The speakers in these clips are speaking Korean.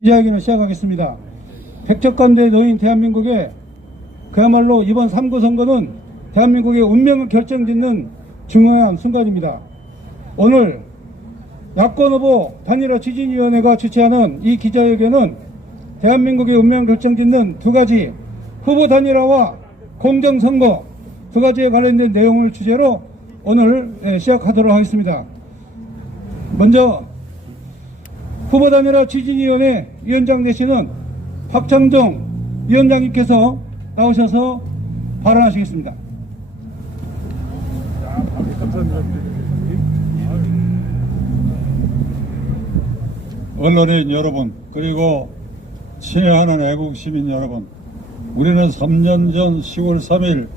이야기는 시작하겠습니다. 백척간대에 놓인 대한민국에 그야말로 이번 3구 선거는 대한민국의 운명을 결정짓는 중요한 순간입니다. 오늘 야권 후보 단일화 추진위원회가 주최하는 이 기자회견은 대한민국의 운명을 결정짓는 두 가지 후보 단일화와 공정선거 두 가지에 관련된 내용을 주제로 오늘 시작하도록 하겠습니다. 먼저 후보 단일화 추진위원회 위원장 되시는 박창종 위원장님께서 나오셔서 발언하시겠습니다. 언론인 여러분, 그리고 친애하는 애국시민 여러분, 우리는 3년 전 10월 3일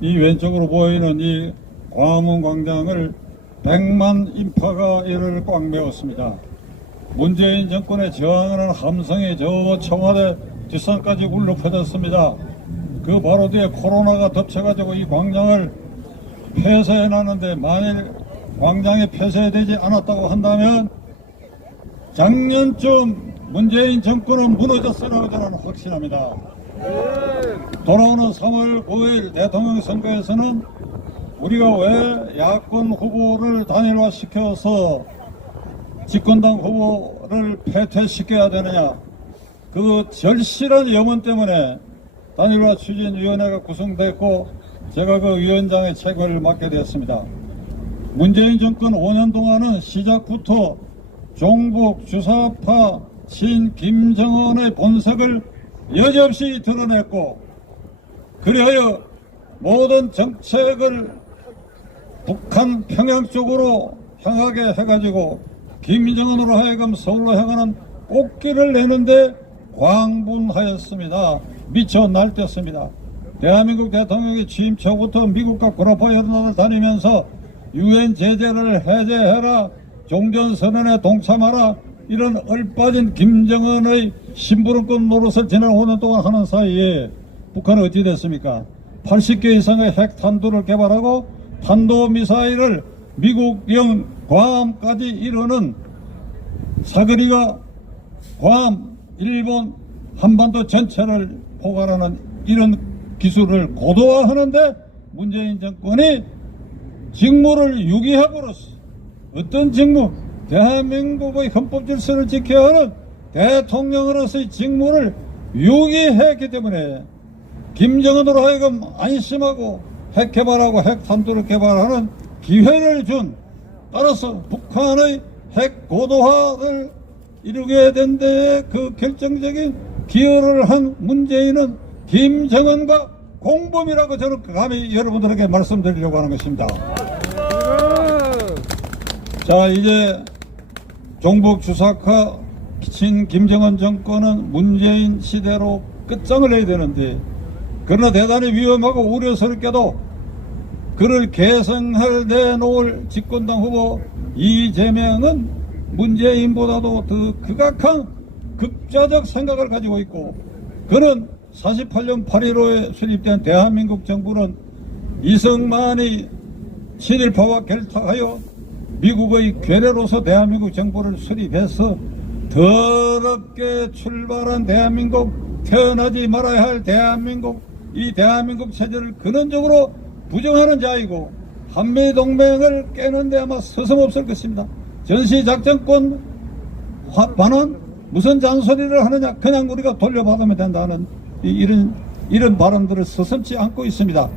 이 왼쪽으로 보이는 이 광화문 광장을 100만 인파가 이를 꽉 메웠습니다. 문재인 정권에 저항하는 함성이 저 청와대 뒷산까지 울려 퍼졌습니다. 그 바로 뒤에 코로나가 덮쳐가지고 이 광장을 폐쇄해놨는데, 만일 광장이 폐쇄되지 않았다고 한다면 작년쯤 문재인 정권은 무너졌으라고 저는 확신합니다. 돌아오는 3월 9일 대통령 선거에서는 우리가 왜 야권 후보를 단일화시켜서 집권당 후보를 패퇴시켜야 되느냐, 그 절실한 염원 때문에 단일화 추진위원회가 구성됐고 제가 그 위원장의 책임을 맡게 되었습니다. 문재인 정권 5년 동안은 시작부터 종북 주사파 신 김정은의 본색을 여지없이 드러냈고, 그리하여 모든 정책을 북한 평양 쪽으로 향하게 해가지고 김정은으로 하여금 서울로 향하는 꽃길을 내는데 광분하였습니다. 미쳐 날뛰었습니다. 대한민국 대통령이 취임 초부터 미국과 구라파 여러 나라를 다니면서 유엔 제재를 해제해라, 종전선언에 동참하라, 이런 얼빠진 김정은의 심부름꾼 노릇을 지난 5년 동안 하는 사이에 북한은 어찌 됐습니까? 80개 이상의 핵탄두를 개발하고 탄도미사일을 미국령 괌까지 이르는 사거리가 괌, 일본, 한반도 전체를 포괄하는 이런 기술을 고도화하는데 문재인 정권이 직무를 유기함으로써, 어떤 직무? 대한민국의 헌법 질서를 지켜야 하는 대통령으로서의 직무를 유기했기 때문에 김정은으로 하여금 안심하고 핵 개발하고 핵탄두를 개발하는 기회를 준, 따라서 북한의 핵 고도화를 이루게 된 데에 그 결정적인 기여를 한 문재인은 김정은과 공범이라고 저는 감히 여러분들에게 말씀드리려고 하는 것입니다. 자, 이제 종북 주사파 친 김정은 정권은 문재인 시대로 끝장을 내야 되는데, 그러나 대단히 위험하고 우려스럽게도 그를 계승할 내놓을 집권당 후보 이재명은 문재인보다도 더 극악한 극좌적 생각을 가지고 있고, 그는 48년 8.15에 수립된 대한민국 정부는 이승만이 친일파와 결탁하여 미국의 괴뢰로서 대한민국 정부를 수립해서 더럽게 출발한 대한민국, 태어나지 말아야 할 대한민국, 이 대한민국 체제를 근원적으로 부정하는 자이고, 한미동맹을 깨는데 아마 서슴없을 것입니다. 전시작전권 반환 무슨 잔소리를 하느냐, 그냥 우리가 돌려받으면 된다는 이런 발언들을 서슴지 않고 있습니다.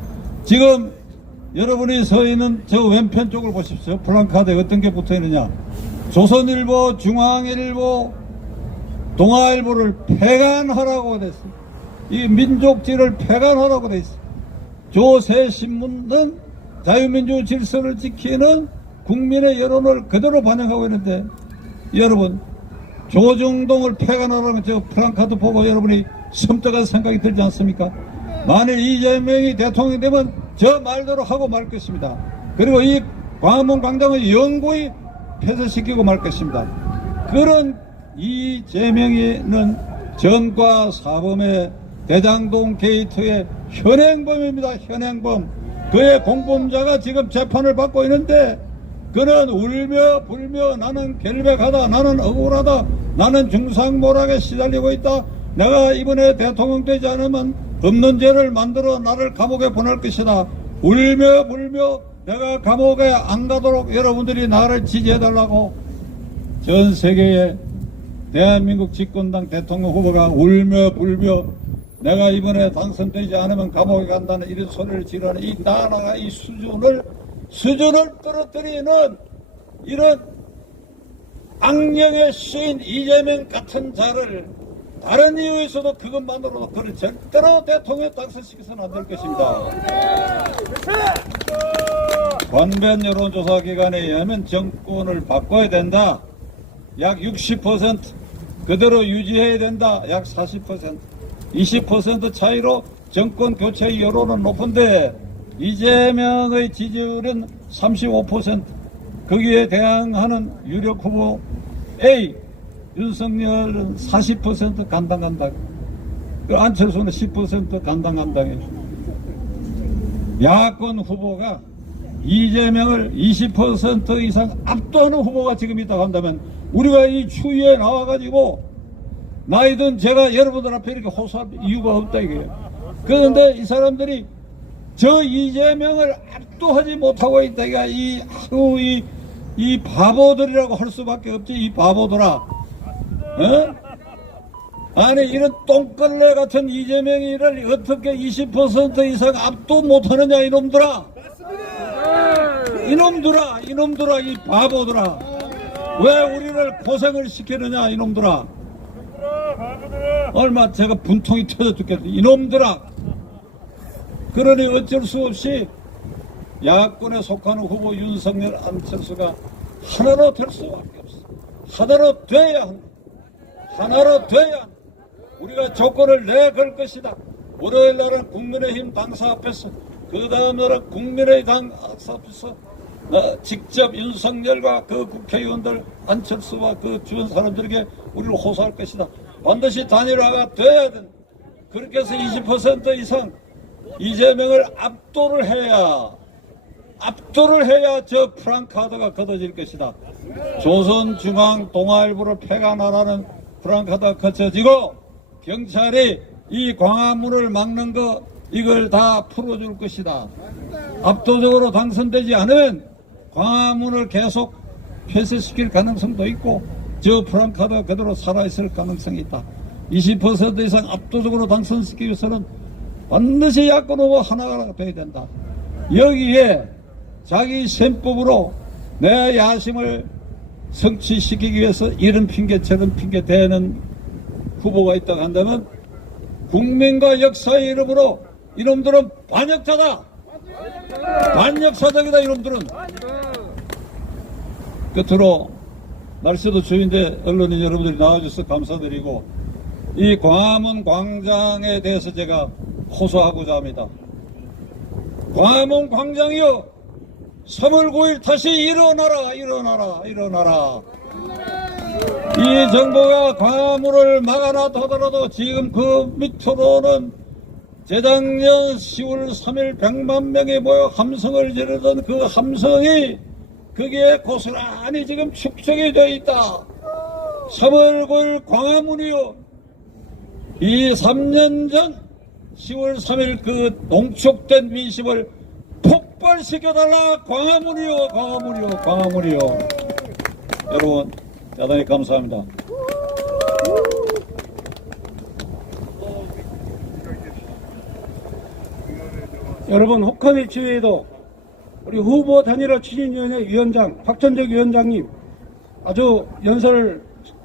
지금 여러분이 서 있는 저 왼편 쪽을 보십시오. 플랜카드에 어떤 게 붙어 있느냐. 조선일보, 중앙일보, 동아일보를 폐간하라고 됐습니다. 이 민족지를 폐간하라고 돼 있습니다. 조세 신문은 자유민주 질서를 지키는 국민의 여론을 그대로 반영하고 있는데, 여러분 조중동을 폐간하라는 저 플랜카드 보고 여러분이 섬뜩한 생각이 들지 않습니까? 만일 이재명이 대통령이 되면 저 말대로 하고 말 것입니다. 그리고 이 광화문 광장을 영구히 폐쇄시키고 말 것입니다. 그런 이재명이는 전과 사범의 대장동 게이트의 현행범입니다. 현행범. 그의 공범자가 지금 재판을 받고 있는데, 그는 울며 불며 나는 결백하다, 나는 억울하다, 나는 중상모락에 시달리고 있다. 내가 이번에 대통령 되지 않으면 없는 죄를 만들어 나를 감옥에 보낼 것이다. 울며 불며 내가 감옥에 안 가도록 여러분들이 나를 지지해달라고 전 세계의 대한민국 집권당 대통령 후보가 울며 불며 내가 이번에 당선되지 않으면 감옥에 간다는 이런 소리를 지르는 이 나라가 이 수준을 떨어뜨리는 이런 악령의 시인 이재명 같은 자를 다른 이유에서도 그것만으로도 그를 절대로 대통령 당선시켜서는 안 될 것입니다. 관변 여론조사 기관에 의하면 정권을 바꿔야 된다. 약 60% 그대로 유지해야 된다. 약 40% 20% 차이로 정권 교체 여론은 높은데 이재명의 지지율은 35%. 거기에 대항하는 유력 후보 A 윤석열은 40% 간당간당. 안철수는 10% 간당간당해. 야권 후보가 이재명을 20% 이상 압도하는 후보가 지금 있다고 한다면 우리가 이 추위에 나와가지고 나이든 제가 여러분들 앞에 이렇게 호소할 이유가 없다 이거예요. 그런데 이 사람들이 저 이재명을 압도하지 못하고 있다. 이 바보들이라고 할 수밖에 없지. 이 바보들아. 어? 아니 이런 똥걸레 같은 이재명이를 어떻게 20% 이상 압도 못하느냐 이놈들아. 이놈들아 이 바보들아. 왜 우리를 고생을 시키느냐 이놈들아. 얼마 제가 분통이 터져 죽겠어 이놈들아. 그러니 어쩔 수 없이 야권에 속하는 후보 윤석열 안철수가 하나로 될 수밖에 없어. 하나로 돼야 한다. 하나로 돼야 한다. 우리가 조건을 내걸 것이다. 월요일 날은 국민의힘 당사 앞에서 그 다음 날은 국민의당 당사 앞에서 직접 윤석열과 그 국회의원들 안철수와 그 주변 사람들에게 우리를 호소할 것이다. 반드시 단일화가 돼야 된다. 그렇게 해서 20% 이상 이재명을 압도를 해야 저 프랑카드가 걷어질 것이다. 조선중앙동아일보를 폐간하라는 프랑카드가 거쳐지고 경찰이 이 광화문을 막는 거 이걸 다 풀어줄 것이다. 압도적으로 당선되지 않으면 광화문을 계속 폐쇄시킬 가능성도 있고 저 프랑카드가 그대로 살아있을 가능성이 있다. 20% 이상 압도적으로 당선시키기 위해서는 반드시 야권 후보 하나가 돼야 된다. 여기에 자기 셈법으로 내 야심을 성취시키기 위해서 이런 핑계 저런 핑계 대는 후보가 있다고 한다면 국민과 역사의 이름으로 이놈들은 반역자다. 반역사적이다 이놈들은. 끝으로 날씨도 추운데 언론인 여러분들이 나와주셔서 감사드리고 이 광화문 광장에 대해서 제가 호소하고자 합니다. 광화문 광장이요 3월 9일 다시 일어나라. 이 정부가 광화문을 막아놔더라도 지금 그 밑으로는 재작년 10월 3일 100만 명이 모여 함성을 지르던 그 함성이 거기에 고스란히 지금 축적이 되어 있다. 3월 9일 광화문이요. 이 3년 전 10월 3일 그 농축된 민심을 폭발시켜달라. 광화문이요. 여러분 대단히 감사합니다. 여러분 혹한의 지회에도 우리 후보 단일화 추진위원회 위원장 박천적 위원장님 아주 연설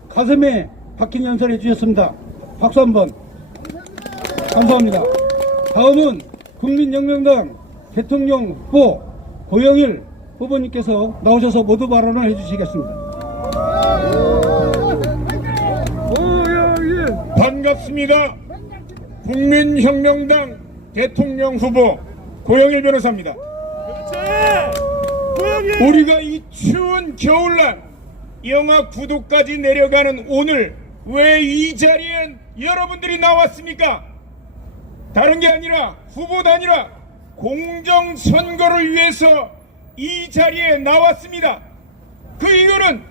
가슴에 박힌 연설해 주셨습니다. 박수 한번. 감사합니다. 다음은 국민혁명당 대통령 후보 고영일 후보님께서 나오셔서 모두 발언을 해주시겠습니다. 반갑습니다. 국민혁명당 대통령 후보 고영일 변호사입니다. 우리가 이 추운 겨울날 영하 9도까지 내려가는 오늘 왜 이 자리엔 여러분들이 나왔습니까? 다른 게 아니라 후보 단일화 공정선거를 위해서 이 자리에 나왔습니다. 그 이유는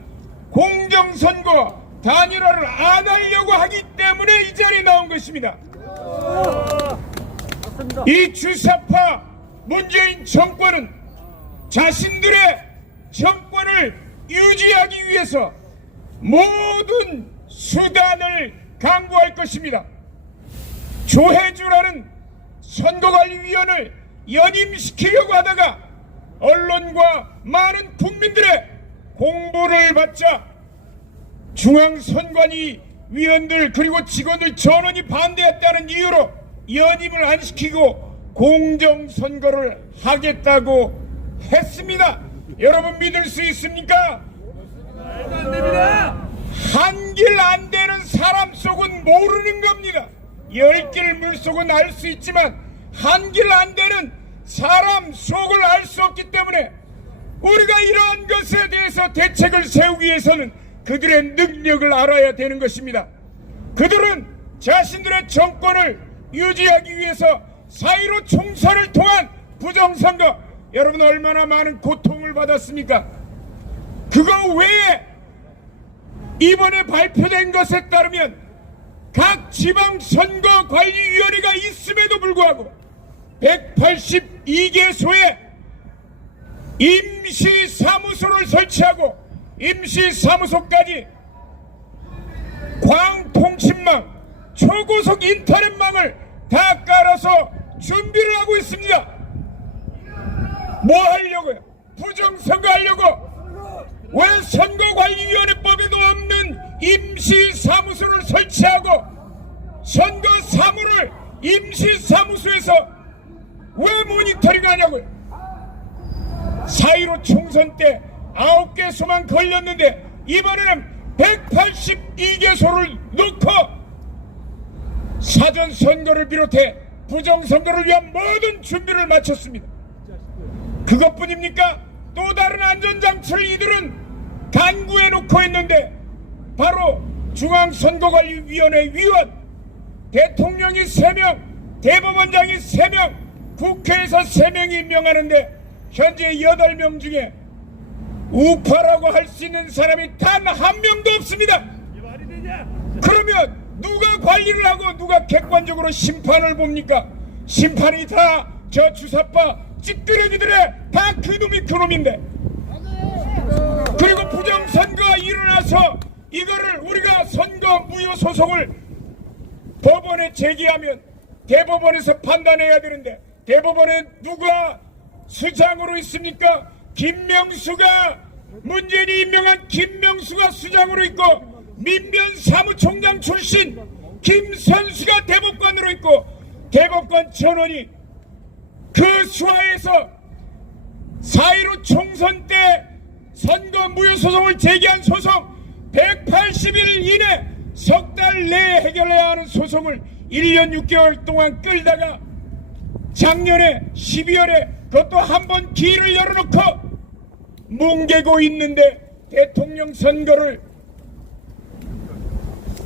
공정선거 단일화를 안 하려고 하기 때문에 이 자리에 나온 것입니다. 이 주사파 문재인 정권은 자신들의 정권을 유지하기 위해서 모든 수단을 강구할 것입니다. 조혜주라는 선거관리위원을 연임시키려고 하다가 언론과 많은 국민들의 공보를 받자 중앙선관위 위원들 그리고 직원들 전원이 반대했다는 이유로 연임을 안 시키고 공정선거를 하겠다고 했습니다. 여러분 믿을 수 있습니까? 한 길 안 되는 사람 속은 모르는 겁니다. 10길 물속은 알 수 있지만 한 길 안 되는 사람 속을 알 수 없기 때문에 우리가 이러한 것에 대해서 대책을 세우기 위해서는 그들의 능력을 알아야 되는 것입니다. 그들은 자신들의 정권을 유지하기 위해서 4.15 총선을 통한 부정선거, 여러분 얼마나 많은 고통을 받았습니까? 그거 외에 이번에 발표된 것에 따르면 각 지방선거관리위원회가 있음에도 불구하고 182개소에 임시사무소를 설치하고 임시사무소까지 광통신망, 초고속 인터넷망을 다 깔아서 준비를 하고 있습니다. 뭐 하려고요? 부정선거 하려고? 왜 선거관리위원회법에도 없는 임시사무소를 설치하고 선거 사무를 임시사무소에서 왜 모니터링 하냐고요? 4.15 총선 때 9개소만 걸렸는데 이번에는 182개소를 놓고 사전선거를 비롯해 부정선거를 위한 모든 준비를 마쳤습니다. 그것뿐입니까? 또 다른 안전장치를 이들은 간구해 놓고 있는데 바로 중앙선거관리위원회 위원, 대통령이 3명, 대법원장이 3명, 국회에서 3명이 임명하는데 현재 8명 중에 우파라고 할 수 있는 사람이 단 한 명도 없습니다. 그러면 누가 관리를 하고 누가 객관적으로 심판을 봅니까? 심판이 다 저 주사파 찌끄레기들의 다 그놈인데, 그리고 부정선거가 일어나서 이거를 우리가 선거 무효 소송을 법원에 제기하면 대법원에서 판단해야 되는데 대법원에 누가 수장으로 있습니까? 김명수가, 문재인이 임명한 김명수가 수장으로 있고 민변 사무총장 출신 김선수가 대법관으로 있고 대법관 전원이 그 수하에서 4.15 총선 때 선거 무효 소송을 제기한 소송 180일 이내 석 달 내에 해결해야 하는 소송을 1년 6개월 동안 끌다가 작년에 12월에 그것도 한 번 기회를 열어놓고 뭉개고 있는데 대통령 선거를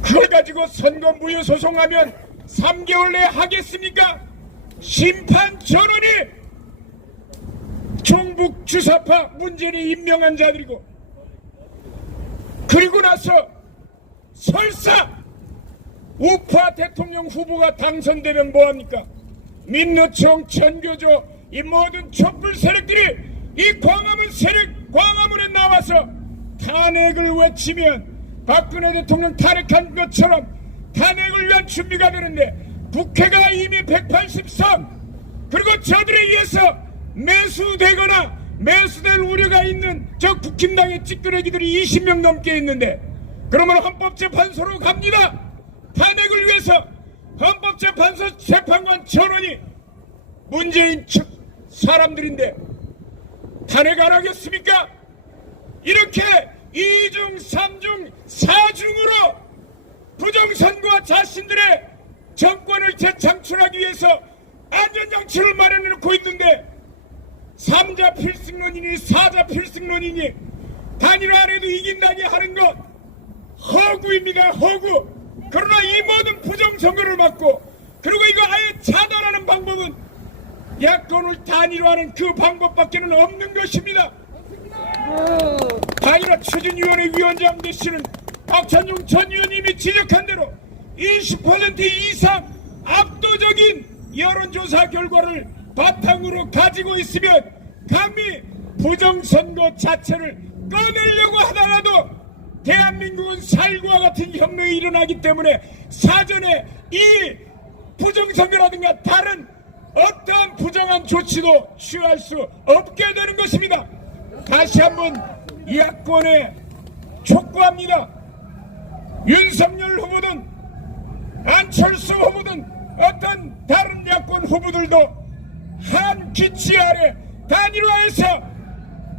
그걸 가지고 선거 무효 소송하면 3개월 내에 하겠습니까? 심판 전원이 종북 주사파 문재인이 임명한 자들이고, 그리고 나서 설사 우파 대통령 후보가 당선되면 뭐합니까? 민노총, 전교조, 이 모든 촛불 세력들이 이 광화문 세력, 광화문에 나와서 탄핵을 외치면 박근혜 대통령 탄핵한 것처럼 탄핵을 위한 준비가 되는데 국회가 이미 183, 그리고 저들에 의해서 매수되거나 매수될 우려가 있는 저 국힘당의 찌끄레기들이 20명 넘게 있는데, 그러면 헌법재판소로 갑니다. 탄핵을 위해서 헌법재판소 재판관 전원이 문재인 측 사람들인데 탄핵 안 하겠습니까? 이렇게 2중, 3중, 4중으로 부정선거와 자신들의 정권을 재창출하기 위해서 안전장치를 마련해 놓고 있는데 3자 필승론이니 4자 필승론이니 단일화 안 해도 이긴다니 하는 것 허구입니다. 허구. 그러나 이 모든 부정선거를 막고, 그리고 이거 아예 차단하는 방법은 야권을 단일화하는 그 방법밖에는 없는 것입니다. 단일화 추진위원회 위원장 되시는 박찬용 전 의원님이 지적한 대로 20% 이상 압도적인 여론조사 결과를 바탕으로 가지고 있으면 감히 부정선거 자체를 꺼내려고 하더라도 대한민국은 살구와 같은 혁명이 일어나기 때문에 사전에 이 부정선거라든가 다른 어떠한 부정한 조치도 취할 수 없게 되는 것입니다. 다시 한번 야권에 촉구합니다. 윤석열 후보든 안철수 후보든 어떤 다른 야권 후보들도 한 기치 아래 단일화해서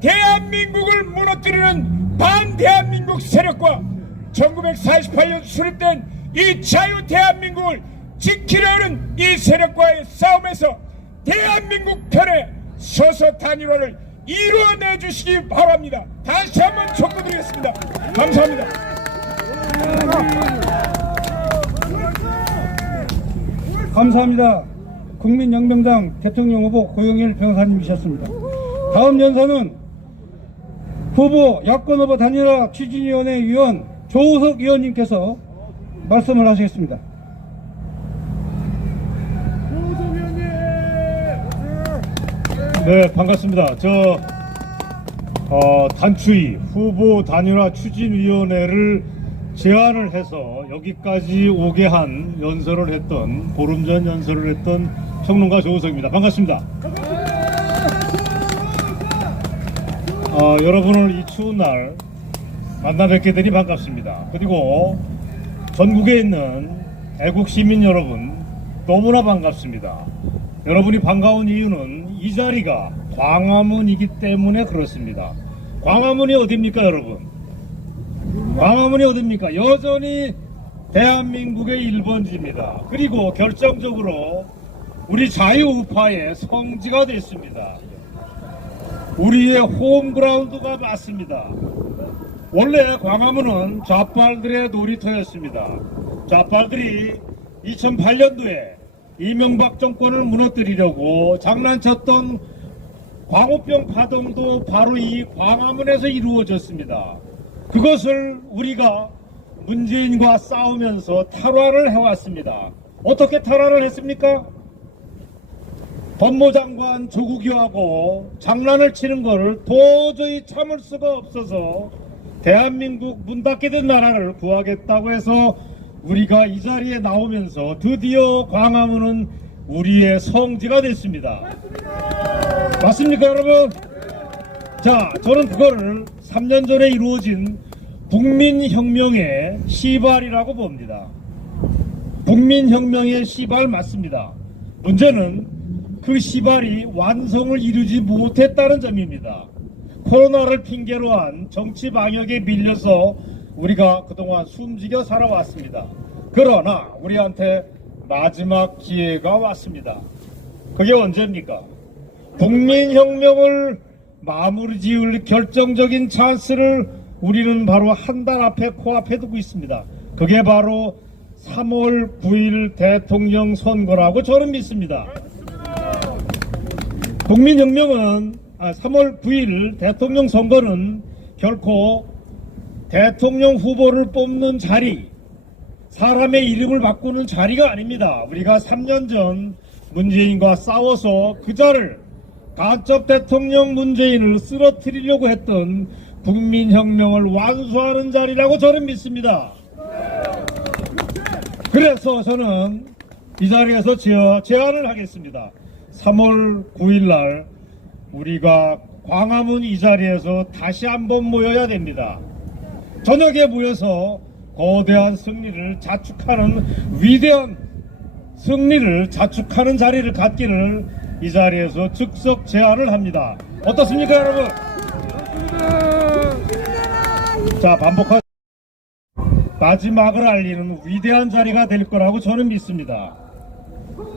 대한민국을 무너뜨리는 반대한민국 세력과 1948년 수립된 이 자유 대한민국을 지키려는 이 세력과의 싸움에서 대한민국 편에 서서 단일화를 이루어내 주시기 바랍니다. 다시 한번 촉구드리겠습니다. 감사합니다. 감사합니다. 국민혁명당 대통령 후보 고영일 변호사님이셨습니다. 다음 연사는 후보 야권 후보 단일화 추진위원회 위원 조우석 의원님께서 말씀을 하시겠습니다. 네, 반갑습니다. 단추위 후보 단일화 추진위원회를 제안을 해서 여기까지 오게 한 연설을 했던, 보름 전 연설을 했던 평론가 조우석입니다. 반갑습니다. 여러분을 이 추운 날 만나 뵙게 되니 반갑습니다. 그리고 전국에 있는 애국 시민 여러분 너무나 반갑습니다. 여러분이 반가운 이유는 이 자리가 광화문이기 때문에 그렇습니다. 광화문이 어딥니까, 여러분? 광화문이 어딥니까? 여전히 대한민국의 1번지입니다. 그리고 결정적으로 우리 자유우파의 성지가 됐습니다. 우리의 홈그라운드가 맞습니다. 원래 광화문은 좌빨들의 놀이터였습니다. 좌빨들이 2008년도에 이명박 정권을 무너뜨리려고 장난쳤던 광우병 파동도 바로 이 광화문에서 이루어졌습니다. 그것을 우리가 문재인과 싸우면서 탈환을 해왔습니다. 어떻게 탈환을 했습니까? 법무장관 조국이하고 장난을 치는 것을 도저히 참을 수가 없어서 대한민국 문 닫게 된 나라를 구하겠다고 해서 우리가 이 자리에 나오면서 드디어 광화문은 우리의 성지가 됐습니다. 맞습니까, 여러분? 자, 저는 그거를 3년 전에 이루어진 국민혁명의 시발이라고 봅니다. 국민혁명의 시발 맞습니다. 문제는 그 시발이 완성을 이루지 못했다는 점입니다. 코로나를 핑계로 한 정치 방역에 밀려서 우리가 그동안 숨지겨 살아왔습니다. 그러나 우리한테 마지막 기회가 왔습니다. 그게 언제입니까? 국민혁명을 마무리 지을 결정적인 찬스를 우리는 바로 한 달 앞에 코앞에 두고 있습니다. 그게 바로 3월 9일 대통령 선거라고 저는 믿습니다. 국민혁명은 3월 9일 대통령 선거는 결코 대통령 후보를 뽑는 자리, 사람의 이름을 바꾸는 자리가 아닙니다. 우리가 3년 전 문재인과 싸워서 그자를 간첩 대통령 문재인을 쓰러뜨리려고 했던 국민혁명을 완수하는 자리라고 저는 믿습니다. 그래서 저는 이 자리에서 제안을 하겠습니다. 3월 9일 날 우리가 광화문 이 자리에서 다시 한번 모여야 됩니다. 저녁에 모여서 거대한 승리를 자축하는, 위대한 승리를 자축하는 자리를 갖기를 이 자리에서 즉석 제안을 합니다. 어떻습니까, 여러분? 자, 반복하겠습니다. 마지막을 알리는 위대한 자리가 될 거라고 저는 믿습니다.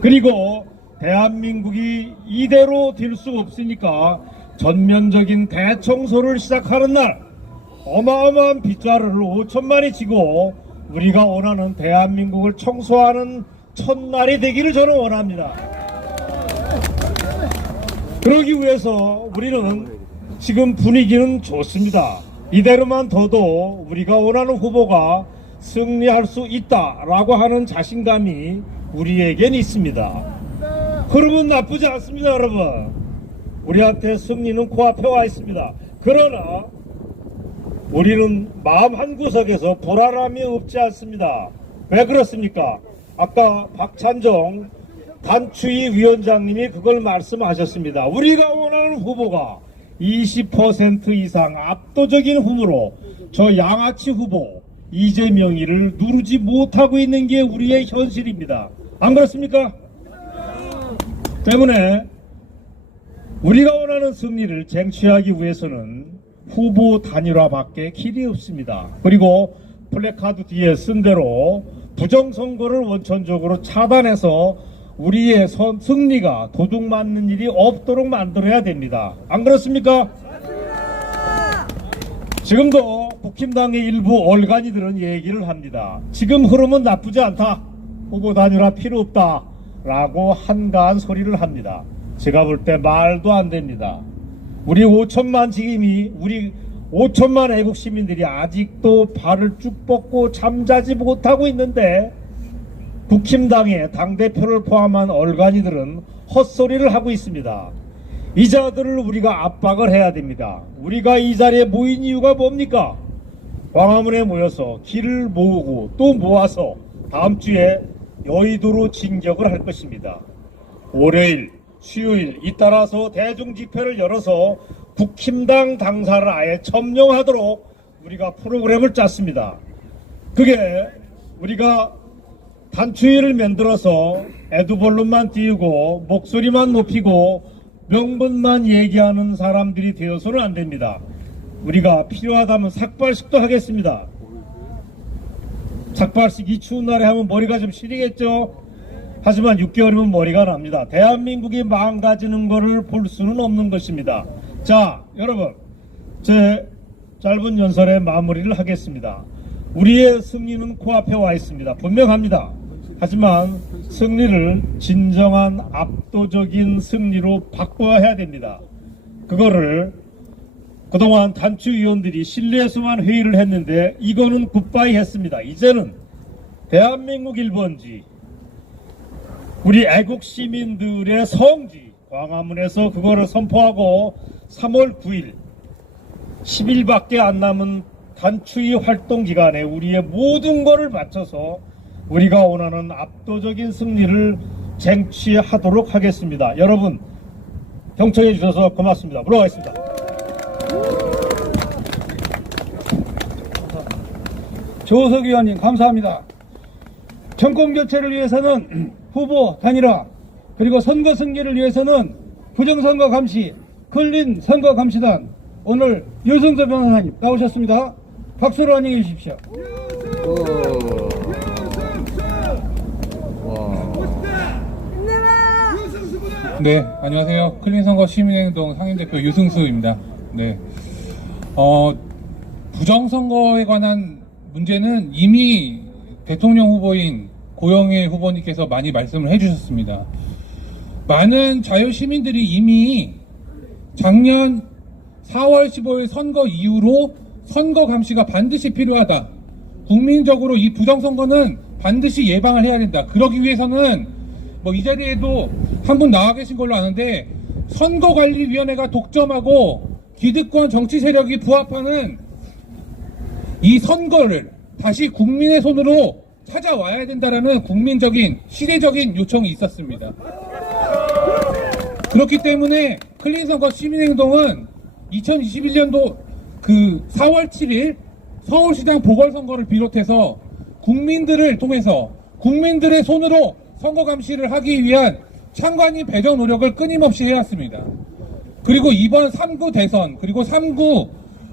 그리고 대한민국이 이대로 될 수 없으니까 전면적인 대청소를 시작하는 날, 어마어마한 빗자루를 5천만이 지고 우리가 원하는 대한민국을 청소하는 첫날이 되기를 저는 원합니다. 그러기 위해서 우리는 지금 분위기는 좋습니다. 이대로만 둬도 우리가 원하는 후보가 승리할 수 있다라고 하는 자신감이 우리에겐 있습니다. 흐름은 나쁘지 않습니다, 여러분. 우리한테 승리는 코앞에 와 있습니다. 그러나 우리는 마음 한구석에서 불안함이 없지 않습니다. 왜 그렇습니까? 아까 박찬정 단추위 위원장님이 그걸 말씀하셨습니다. 우리가 원하는 후보가 20% 이상 압도적인 힘으로 저 양아치 후보 이재명이를 누르지 못하고 있는 게 우리의 현실입니다. 안 그렇습니까? 때문에 우리가 원하는 승리를 쟁취하기 위해서는 후보 단일화밖에 길이 없습니다. 그리고 플래카드 뒤에 쓴 대로 부정선거를 원천적으로 차단해서 우리의 승리가 도둑맞는 일이 없도록 만들어야 됩니다. 안 그렇습니까? 지금도 국힘당의 일부 얼간이들은 얘기를 합니다. 지금 흐름은 나쁘지 않다. 후보 단일화 필요 없다. 라고 한가한 소리를 합니다. 제가 볼 때 말도 안 됩니다. 우리 5천만 지금이 우리 5천만 애국 시민들이 아직도 발을 쭉 뻗고 잠자지 못하고 있는데 국힘당의 당대표를 포함한 얼간이들은 헛소리를 하고 있습니다. 이 자들을 우리가 압박을 해야 됩니다. 우리가 이 자리에 모인 이유가 뭡니까? 광화문에 모여서 길을 모으고 또 모아서 다음 주에 여의도로 진격을 할 것입니다. 월요일, 수요일 잇따라서 대중집회를 열어서 국힘당 당사를 아예 점령하도록 우리가 프로그램을 짰습니다. 그게 우리가 단추위를 만들어서 애두벌룬만 띄우고 목소리만 높이고 명분만 얘기하는 사람들이 되어서는 안 됩니다. 우리가 필요하다면 삭발식도 하겠습니다. 삭발식 이 추운 날에 하면 머리가 좀 시리겠죠? 하지만 6개월이면 머리가 납니다. 대한민국이 망가지는 것을 볼 수는 없는 것입니다. 자, 여러분, 제 짧은 연설의 마무리를 하겠습니다. 우리의 승리는 코앞에 와 있습니다. 분명합니다. 하지만 승리를 진정한 압도적인 승리로 바꿔야 해야 됩니다. 그거를 그동안 단추위원들이 실내에서만 회의를 했는데 이거는 굿바이 했습니다. 이제는 대한민국 1번지 우리 애국 시민들의 성지 광화문에서 그거를 선포하고 3월 9일 10일밖에 안 남은 단추위 활동 기간에 우리의 모든 것을 바쳐서 우리가 원하는 압도적인 승리를 쟁취하도록 하겠습니다. 여러분 경청해 주셔서 고맙습니다. 물러가겠습니다. 조석 의원님 감사합니다. 정권 교체를 위해서는 후보 단일화 그리고 선거 승리를 위해서는 부정선거 감시 클린 선거 감시단 오늘 유승수 변호사님 나오셨습니다. 박수로 환영해 주십시오. 네, 안녕하세요. 클린선거 시민행동 상임대표 유승수입니다. 네, 부정선거에 관한 문제는 이미 대통령 후보인 고영일 후보님께서 많이 말씀을 해주셨습니다. 많은 자유시민들이 이미 작년 4월 15일 선거 이후로 선거 감시가 반드시 필요하다. 국민적으로 이 부정선거는 반드시 예방을 해야 된다. 그러기 위해서는 이 자리에도 한 분 나와 계신 걸로 아는데 선거관리위원회가 독점하고 기득권 정치 세력이 부합하는 이 선거를 다시 국민의 손으로 찾아와야 된다라는 국민적인 시대적인 요청이 있었습니다. 그렇기 때문에 클린선거 시민행동은 2021년도 그 4월 7일 서울시장 보궐선거를 비롯해서 국민들을 통해서 국민들의 손으로 선거 감시를 하기 위한 창관인 배정 노력을 끊임없이 해왔습니다. 그리고 이번 3구 대선 그리고 3구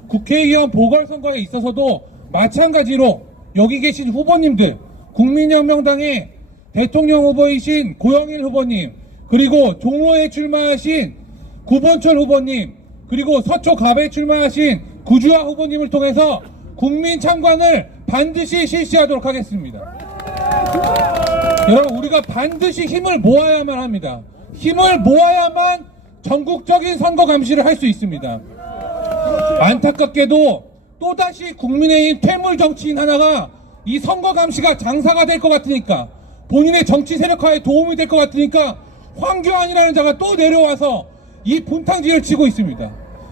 국회의원 보궐선거에 있어서도 마찬가지로 여기 계신 후보님들 국민혁명당의 대통령 후보이신 고영일 후보님 그리고 종로에 출마하신 구본철 후보님 그리고 서초갑에 출마하신 구주화 후보님을 통해서 국민 참관을 반드시 실시하도록 하겠습니다. 여러분 우리가 반드시 힘을 모아야만 합니다. 힘을 모아야만 전국적인 선거 감시를 할 수 있습니다. 안타깝게도 또다시 국민의힘 퇴물 정치인 하나가 이 선거 감시가 장사가 될 것 같으니까, 본인의 정치 세력화에 도움이 될 것 같으니까 황교안이라는 자가 또 내려와서 이 분탕질을 치고 있습니다.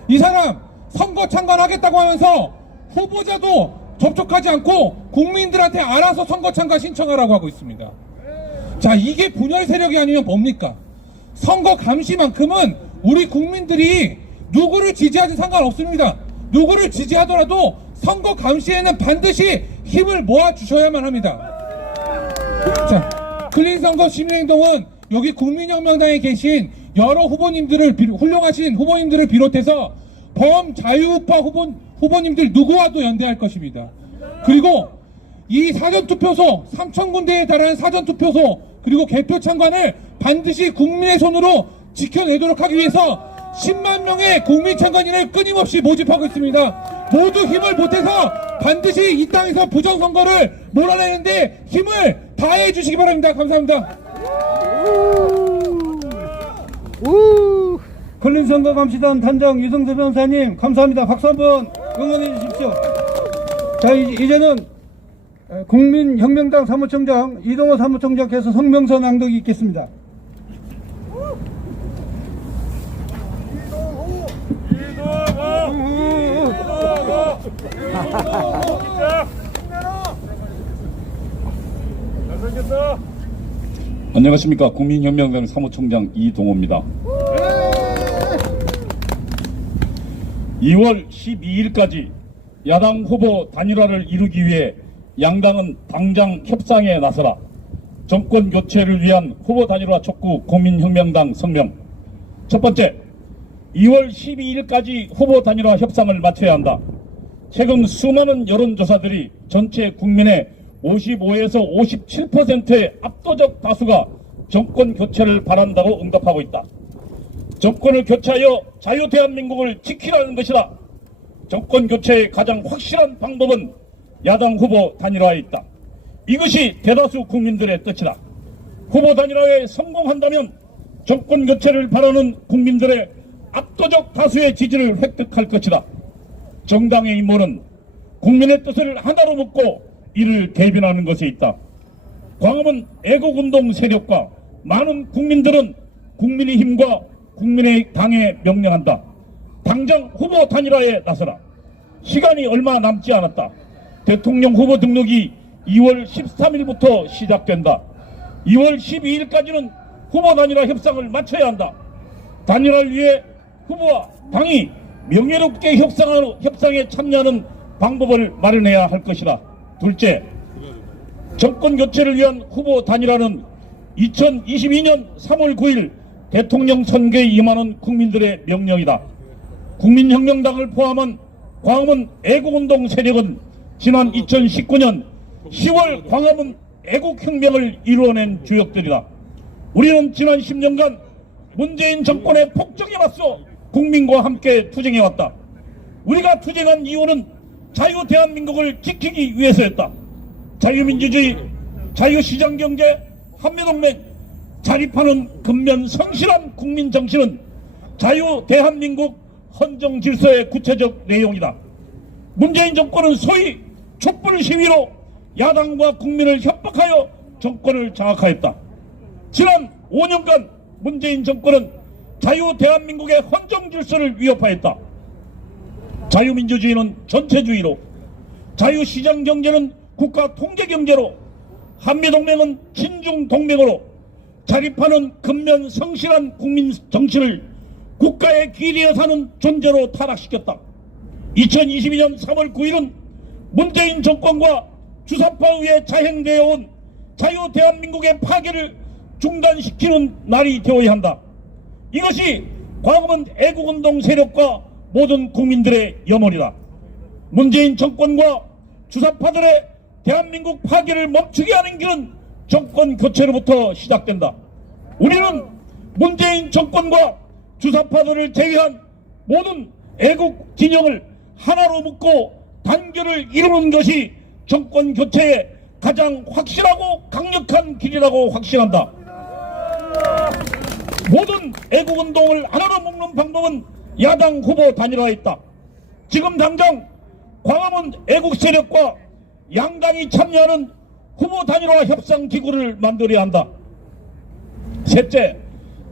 이 사람 선거 참관하겠다고 하면서 후보자도 접촉하지 않고 국민들한테 알아서 선거 참가 신청하라고 하고 있습니다. 자, 이게 분열 세력이 아니면 뭡니까? 선거 감시만큼은 우리 국민들이 누구를 지지하든 상관없습니다. 누구를 지지하더라도 선거 감시에는 반드시 힘을 모아주셔야만 합니다. 자, 클린 선거 시민행동은 여기 국민혁명당에 계신 여러 훌륭하신 후보님들을 비롯해서 범자유우파 후보님들 누구와도 연대할 것입니다. 그리고 이 사전투표소, 3,000군데에 달하는 사전투표소, 그리고 개표 창관을 반드시 국민의 손으로 지켜내도록 하기 위해서 10만 명의 국민 참관인을 끊임없이 모집하고 있습니다. 모두 힘을 보태서 반드시 이 땅에서 부정선거를 몰아내는데 힘을 다해 주시기 바랍니다. 감사합니다. 근린선거감시단 단장 유성재 변호사님 감사합니다. 박수 한번 응원해 주십시오. 자, 이제는 국민혁명당 사무총장 이동호 사무총장께서 성명서 낭독이 있겠습니다. 안녕하십니까. 국민혁명당 사무총장 이동호입니다. 2월 12일까지 야당 후보 단일화를 이루기 위해 양당은 당장 협상에 나서라. 정권 교체를 위한 후보 단일화 촉구 국민혁명당 성명. 첫 번째, 2월 12일까지 후보 단일화 협상을 마쳐야 한다. 최근 수많은 여론조사들이 전체 국민의 55에서 57%의 압도적 다수가 정권 교체를 바란다고 응답하고 있다. 정권을 교체하여 자유대한민국을 지키라는 것이다. 정권 교체의 가장 확실한 방법은 야당 후보 단일화에 있다. 이것이 대다수 국민들의 뜻이다. 후보 단일화에 성공한다면 정권 교체를 바라는 국민들의 압도적 다수의 지지를 획득할 것이다. 정당의 임무는 국민의 뜻을 하나로 묶고 이를 대변하는 것에 있다. 광화문 애국운동 세력과 많은 국민들은 국민의힘과 국민의당에 명령한다. 당장 후보 단일화에 나서라. 시간이 얼마 남지 않았다. 대통령 후보 등록이 2월 13일부터 시작된다. 2월 12일까지는 후보 단일화 협상을 마쳐야 한다. 단일화를 위해 후보와 당이 명예롭게 협상에 참여하는 방법을 마련해야 할 것이다. 둘째, 정권 교체를 위한 후보 단일화는 2022년 3월 9일 대통령 선거에 임하는 국민들의 명령이다. 국민혁명당을 포함한 광화문 애국운동 세력은 지난 2019년 10월 광화문 애국혁명을 이루어낸 주역들이다. 우리는 지난 10년간 문재인 정권의 폭정에 맞서 국민과 함께 투쟁해왔다. 우리가 투쟁한 이유는 자유대한민국을 지키기 위해서였다. 자유민주주의, 자유시장경제, 한미동맹, 자립하는 근면 성실한 국민정신은 자유대한민국 헌정질서의 구체적 내용이다. 문재인 정권은 소위 촛불 시위로 야당과 국민을 협박하여 정권을 장악하였다. 지난 5년간 문재인 정권은 자유대한민국의 헌정질서를 위협하였다. 자유민주주의는 전체주의로, 자유시장경제는 국가통제경제로, 한미동맹은 친중동맹으로 자립하는 근면 성실한 국민정신을 국가의 기리에 사는 존재로 타락시켰다. 2022년 3월 9일은 문재인 정권과 주사파에 의해 자행되어 온 자유대한민국의 파괴를 중단시키는 날이 되어야 한다. 이것이 광화문 애국운동 세력과 모든 국민들의 염원이다. 문재인 정권과 주사파들의 대한민국 파괴를 멈추게 하는 길은 정권 교체로부터 시작된다. 우리는 문재인 정권과 주사파들을 제외한 모든 애국 진영을 하나로 묶고 단결을 이루는 것이 정권 교체의 가장 확실하고 강력한 길이라고 확신한다. 모든 애국운동을 하나로 묶는 방법은 야당 후보 단일화에 있다. 지금 당장 광화문 애국 세력과 양당이 참여하는 후보 단일화 협상 기구를 만들어야 한다. 셋째,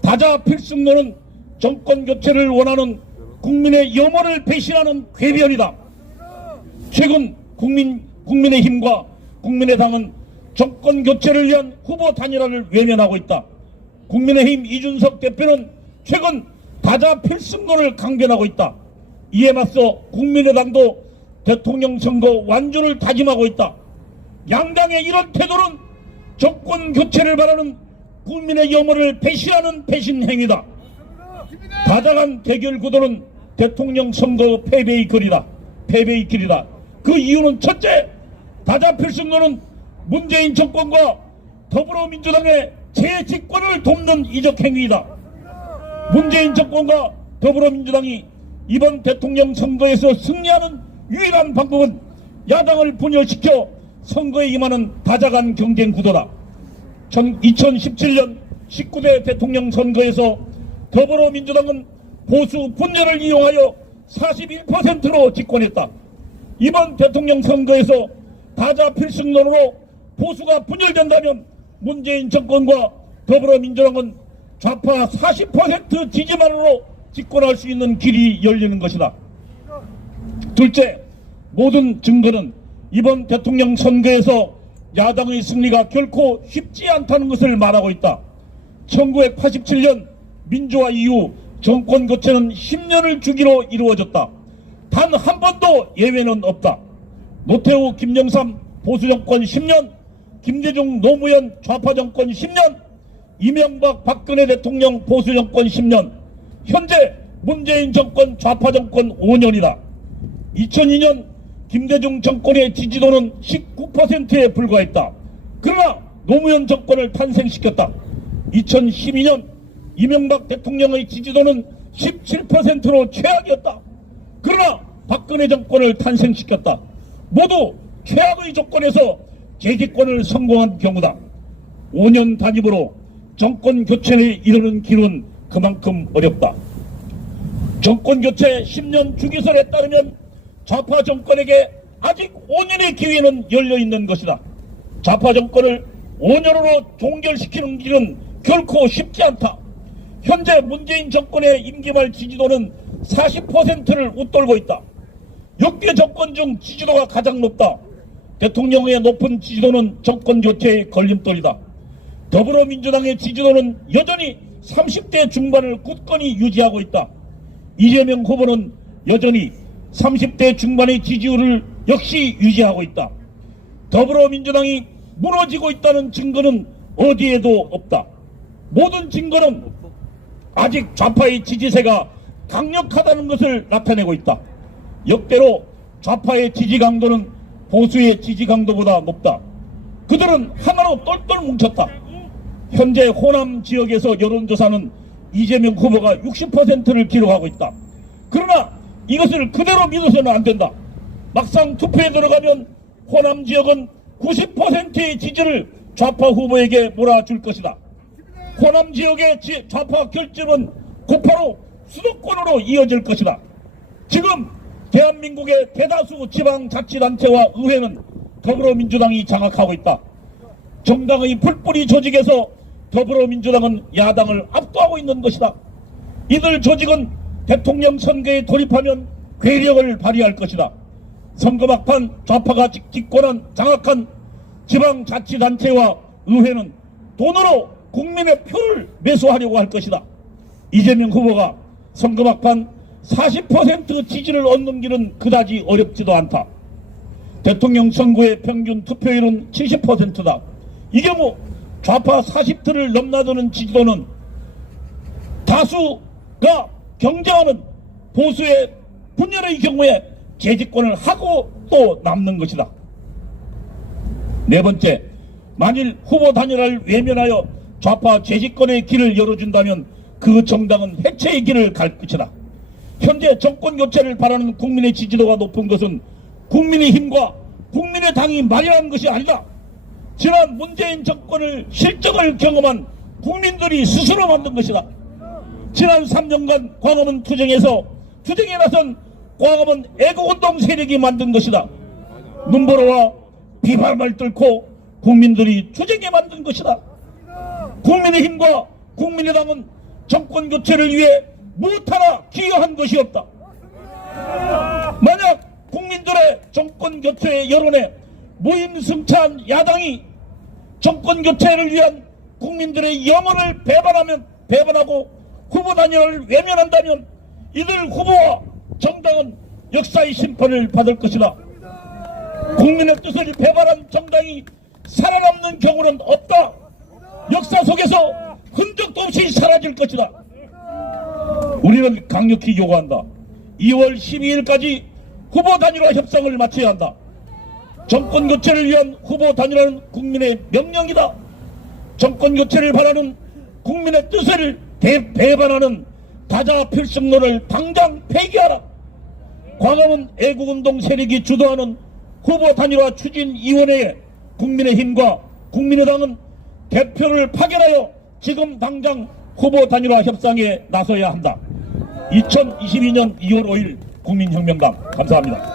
다자 필승론은 정권 교체를 원하는 국민의 염원을 배신하는 궤변이다. 최근 국민의힘과 국민의당은 정권 교체를 위한 후보 단일화를 외면하고 있다. 국민의힘 이준석 대표는 최근 다자 필승론을 강변하고 있다. 이에 맞서 국민의당도 대통령 선거 완주를 다짐하고 있다. 양당의 이런 태도는 정권 교체를 바라는 국민의 염원을 배신하는 배신 행위다. 다자간 대결 구도는 대통령 선거 패배의 길이다. 그 이유는 첫째, 다자 필승론은 문재인 정권과 더불어민주당의 재집권을 돕는 이적 행위이다. 문재인 정권과 더불어민주당이 이번 대통령 선거에서 승리하는 유일한 방법은 야당을 분열시켜 선거에 임하는 다자간 경쟁 구도다. 2017년 19대 대통령 선거에서 더불어민주당은 보수 분열을 이용하여 41%로 집권했다. 이번 대통령 선거에서 다자 필승론으로 보수가 분열된다면 문재인 정권과 더불어민주당은 좌파 40% 지지만으로 집권할 수 있는 길이 열리는 것이다. 둘째, 모든 증거는 이번 대통령 선거에서 야당의 승리가 결코 쉽지 않다는 것을 말하고 있다. 1987년 민주화 이후 정권 교체는 10년을 주기로 이루어졌다. 단 한 번도 예외는 없다. 노태우, 김영삼 보수정권 10년, 김대중, 노무현 좌파정권 10년, 이명박, 박근혜 대통령 보수정권 10년, 현재 문재인 정권 좌파정권 5년이다. 2002년 김대중 정권의 지지도는 19%에 불과했다. 그러나 노무현 정권을 탄생시켰다. 2012년 이명박 대통령의 지지도는 17%로 최악이었다. 그러나 박근혜 정권을 탄생시켰다. 모두 최악의 조건에서 재집권을 성공한 경우다. 5년 단임으로 정권 교체에 이르는 길은 그만큼 어렵다. 정권 교체 10년 주기설에 따르면 좌파 정권에게 아직 5년의 기회는 열려있는 것이다. 좌파 정권을 5년으로 종결시키는 길은 결코 쉽지 않다. 현재 문재인 정권의 임기말 지지도는 40%를 웃돌고 있다. 역대 정권 중 지지도가 가장 높다. 대통령의 높은 지지도는 정권 교체의 걸림돌이다. 더불어민주당의 지지도는 여전히 30대 중반을 굳건히 유지하고 있다. 이재명 후보는 여전히 30대 중반의 지지율을 역시 유지하고 있다. 더불어민주당이 무너지고 있다는 증거는 어디에도 없다. 모든 증거는 아직 좌파의 지지세가 강력하다는 것을 나타내고 있다. 역대로 좌파의 지지 강도는 보수의 지지 강도보다 높다. 그들은 하나로 똘똘 뭉쳤다. 현재 호남 지역에서 여론조사는 이재명 후보가 60%를 기록하고 있다. 그러나 이것을 그대로 믿어서는 안 된다. 막상 투표에 들어가면 호남 지역은 90%의 지지를 좌파 후보에게 몰아줄 것이다. 호남 지역의 좌파 결집은 곧바로 수도권으로 이어질 것이다. 지금 대한민국의 대다수 지방자치단체와 의회는 더불어민주당이 장악하고 있다. 정당의 풀뿌리 조직에서 더불어민주당은 야당을 압도하고 있는 것이다. 이들 조직은 대통령 선거에 돌입하면 괴력을 발휘할 것이다. 선거 막판 좌파가 집권한 장악한 지방자치단체와 의회는 돈으로 국민의 표를 매수하려고 할 것이다. 이재명 후보가 선거 막판 40% 지지를 얻는 길은 그다지 어렵지도 않다. 대통령 선거의 평균 투표율은 70%다. 이 경우 좌파 40%를 넘나드는 지지도는 다수가 경쟁하는 보수의 분열의 경우에 재집권을 하고 또 남는 것이다. 네 번째, 만일 후보 단일화를 외면하여 좌파 재집권의 길을 열어준다면 그 정당은 해체의 길을 갈 것이다. 현재 정권 교체를 바라는 국민의 지지도가 높은 것은 국민의힘과 국민의당이 마련한 것이 아니다. 지난 문재인 정권을 실정을 경험한 국민들이 스스로 만든 것이다. 지난 3년간 광화문 투쟁에 나선 광화문 애국운동 세력이 만든 것이다. 눈보라와 비바람을 뚫고 국민들이 투쟁에 만든 것이다. 국민의힘과 국민의당은 정권 교체를 위해 무엇 하나 기여한 것이 없다. 만약 국민들의 정권 교체 여론에 무임승차한 야당이 정권 교체를 위한 국민들의 영혼을 배반하고 후보 단일화를 외면한다면 이들 후보와 정당은 역사의 심판을 받을 것이다. 국민의 뜻을 배반한 정당이 살아남는 경우는 없다. 역사 속에서 흔적도 없이 사라질 것이다. 우리는 강력히 요구한다. 2월 12일까지 후보 단일화 협상을 마쳐야 한다. 정권 교체를 위한 후보 단일화는 국민의 명령이다. 정권 교체를 바라는 국민의 뜻을 배반하는 다자 필승론을 당장 폐기하라. 광화문 애국운동 세력이 주도하는 후보 단일화 추진위원회에 국민의힘과 국민의당은 대표를 파견하여 지금 당장 후보 단일화 협상에 나서야 한다. 2022년 2월 5일 국민혁명당. 감사합니다.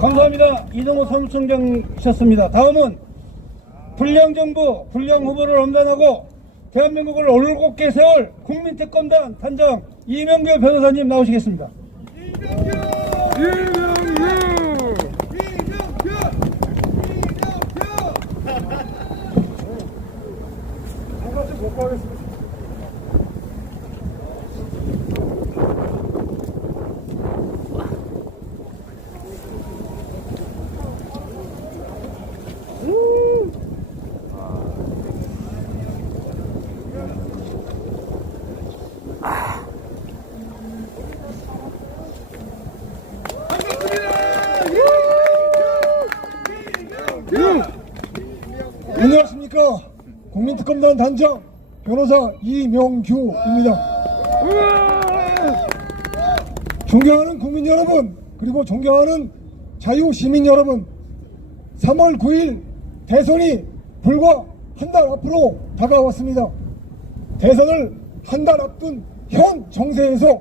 감사합니다. 이정호 사무총장이셨습니다. 다음은 불량정부, 불량후보를 엄단하고 대한민국을 올곧게 세울 국민특검단 단장 이명규 변호사님 나오시겠습니다. 안녕하십니까. 국민특검단 단장 변호사 이명규입니다. 존경하는 국민 여러분, 그리고 존경하는 자유시민 여러분, 3월 9일 대선이 불과 한 달 앞으로 다가왔습니다. 대선을 한 달 앞둔 현 정세에서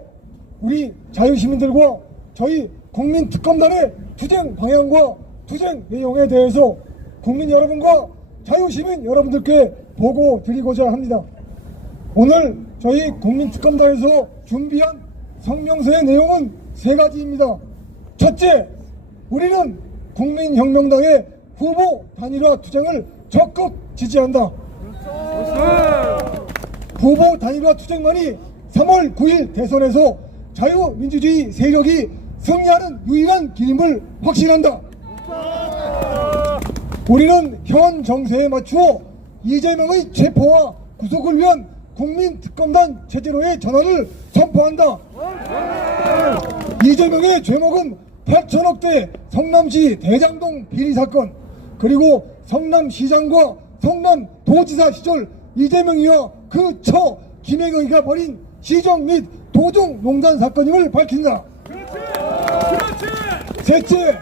우리 자유시민들과 저희 국민특검단의 투쟁 방향과 투쟁 내용에 대해서 국민 여러분과 자유시민 여러분들께 보고 드리고자 합니다. 오늘 저희 국민특검단에서 준비한 성명서의 내용은 3가지입니다. 첫째, 우리는 국민혁명당의 후보 단일화 투쟁을 적극 지지한다. 후보 단일화 투쟁만이 3월 9일 대선에서 자유민주주의 세력이 승리하는 유일한 길임을 확신한다. 우리는 현 정세에 맞추어 이재명의 체포와 구속을 위한 국민특검단 체제로의 전환을 선포한다. 이재명의 죄목은 8천억대 성남시 대장동 비리 사건, 그리고 성남시장과 성남도지사 시절 이재명이와 그 처 김행의가 벌인 시정 및 도중 농단 사건임을 밝힌다. 셋째,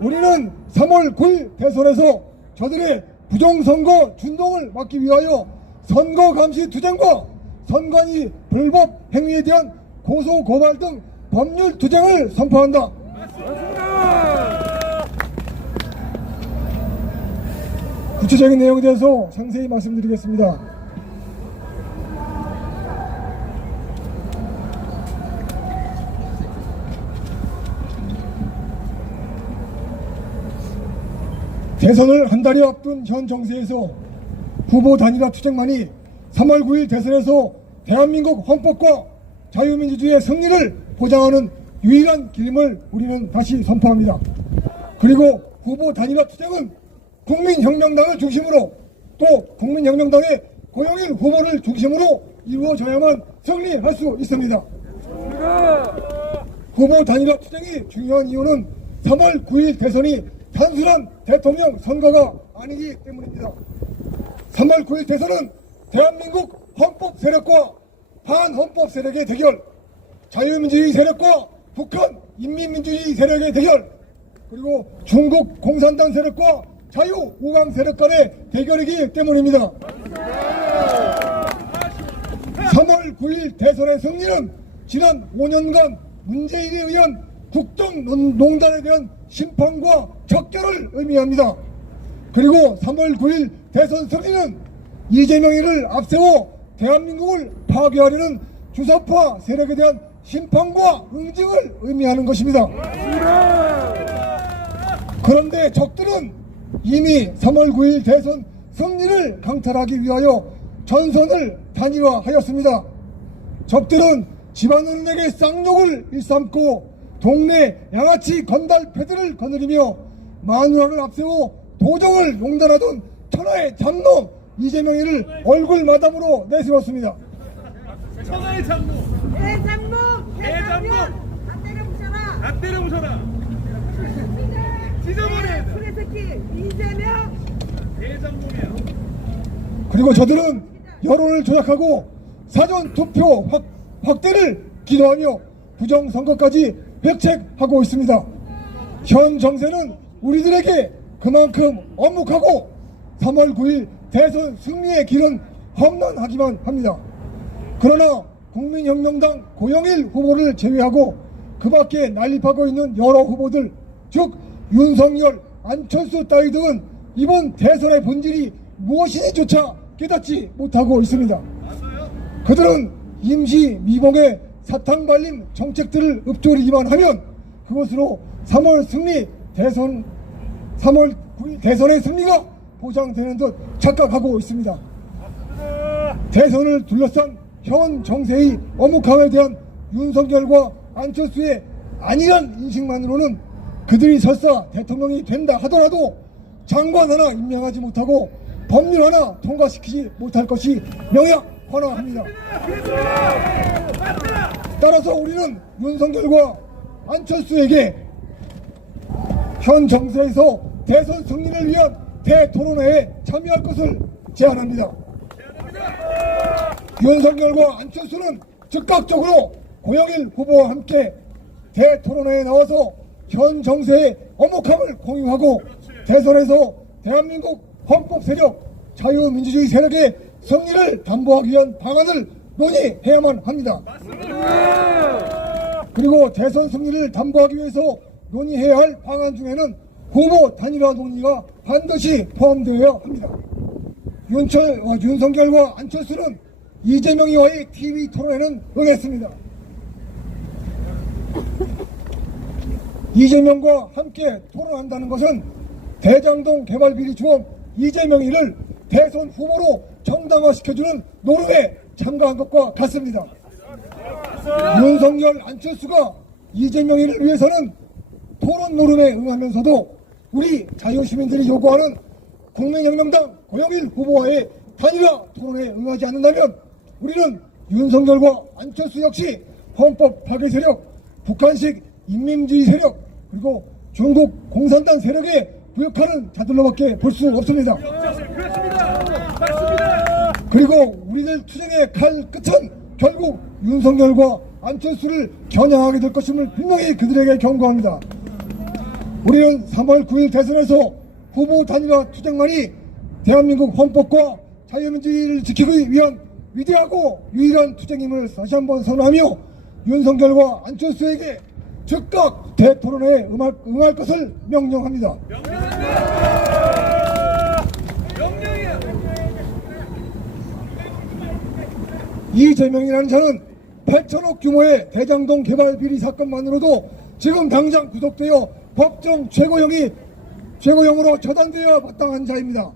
우리는 3월 9일 대선에서 저들의 부정선거 준동을 막기 위하여 선거감시 투쟁과 선관위 불법 행위에 대한 고소 고발 등 법률 투쟁을 선포한다. 구체적인 내용에 대해서 상세히 말씀드리겠습니다. 대선을 한 달이 앞둔 현 정세에서 후보 단일화 투쟁만이 3월 9일 대선에서 대한민국 헌법과 자유민주주의의 승리를 보장하는 유일한 길임을 우리는 다시 선포합니다. 그리고 후보 단일화 투쟁은 국민혁명당을 중심으로 또 국민혁명당의 고영일 후보를 중심으로 이루어져야만 승리할 수 있습니다. 후보 단일화 투쟁이 중요한 이유는 3월 9일 대선이 단순한 대통령 선거가 아니기 때문입니다. 3월 9일 대선은 대한민국 헌법 세력과 반헌법 세력의 대결, 자유민주주의 세력과 북한 인민민주주의 세력의 대결, 그리고 중국 공산당 세력과 자유우강 세력 간의 대결이기 때문입니다. 3월 9일 대선의 승리는 지난 5년간 문재인에 의한 국정농단에 대한 심판과 척결을 의미합니다. 그리고 3월 9일 대선 승리는 이재명이를 앞세워 대한민국을 파괴하려는 주사파 세력에 대한 심판과 응징을 의미하는 것입니다. 그런데 적들은 이미 3월 9일 대선 승리를 강탈하기 위하여 전선을 단일화하였습니다. 적들은 집안은행의 쌍욕을 일삼고 동네 양아치 건달 패들을 거느리며 마누라를 앞세워 도정을 용단하던 천하의 잡놈 이재명이를 얼굴 마담으로 내세웠습니다. 천하의 장모 대장년 안 때려 부셔라 찢어버려야 돼 수레새끼 이재명 대장놈이야. 그리고 저들은 여론을 조작하고 사전 투표 확대를 기도하며 부정선거까지 획책하고 있습니다. 현 정세는 우리들에게 그만큼 엄혹하고 3월 9일 대선 승리의 길은 험난하기만 합니다. 그러나 국민혁명당 고영일 후보를 제외하고 그 밖에 난립하고 있는 여러 후보들, 즉 윤석열, 안철수 따위 등은 이번 대선의 본질이 무엇인지조차 깨닫지 못하고 있습니다. 그들은 임시 미봉의 사탕 발림 정책들을 읊조리기만 하면 그것으로 3월 9일 대선의 승리가 보장되는 듯 착각하고 있습니다. 대선을 둘러싼 현 정세의 엄혹함에 대한 윤석열과 안철수의 안일한 인식만으로는 그들이 설사 대통령이 된다 하더라도 장관 하나 임명하지 못하고 법률 하나 통과시키지 못할 것이 명약환화합니다. 따라서 우리는 윤석열과 안철수에게 현 정세에서 대선 승리를 위한 대토론회에 참여할 것을 제안합니다. 윤석열과 안철수는 즉각적으로 고영일 후보와 함께 대토론회에 나와서 현 정세의 엄혹함을 공유하고 대선에서 대한민국 헌법 세력, 자유민주주의 세력의 승리를 담보하기 위한 방안을 논의해야만 합니다. 그리고 대선 승리를 담보하기 위해서 논의해야 할 방안 중에는 후보 단일화 논의가 반드시 포함되어야 합니다. 윤석열과 안철수는 이재명이와의 TV 토론회는 응했습니다. 이재명과 함께 토론한다는 것은 대장동 개발 비리 주범 이재명이를 대선 후보로 정당화시켜주는 노름에 참가한 것과 같습니다. 윤석열, 안철수가 이재명이를 위해서는 토론 노름에 응하면서도 우리 자유시민들이 요구하는 국민혁명당 고영일 후보와의 단일화 토론에 응하지 않는다면 우리는 윤석열과 안철수 역시 헌법 파괴 세력, 북한식 인민주의 세력, 그리고 중국 공산당 세력에 부역하는 자들로밖에 볼 수 없습니다. 그리고 우리들 투쟁의 칼 끝은 결국 윤석열과 안철수를 겨냥하게 될 것임을 분명히 그들에게 경고합니다. 우리는 3월 9일 대선에서 후보 단일화 투쟁만이 대한민국 헌법과 자유민주주의를 지키기 위한 위대하고 유일한 투쟁임을 다시 한번 선언하며 윤석열과 안철수에게 즉각 대토론회에 응할 것을 명령합니다. 명령이야. 이재명이라는 자는 8천억 규모의 대장동 개발 비리 사건만으로도 지금 당장 구속되어 법정 최고형으로 처단되어 마땅한 자입니다.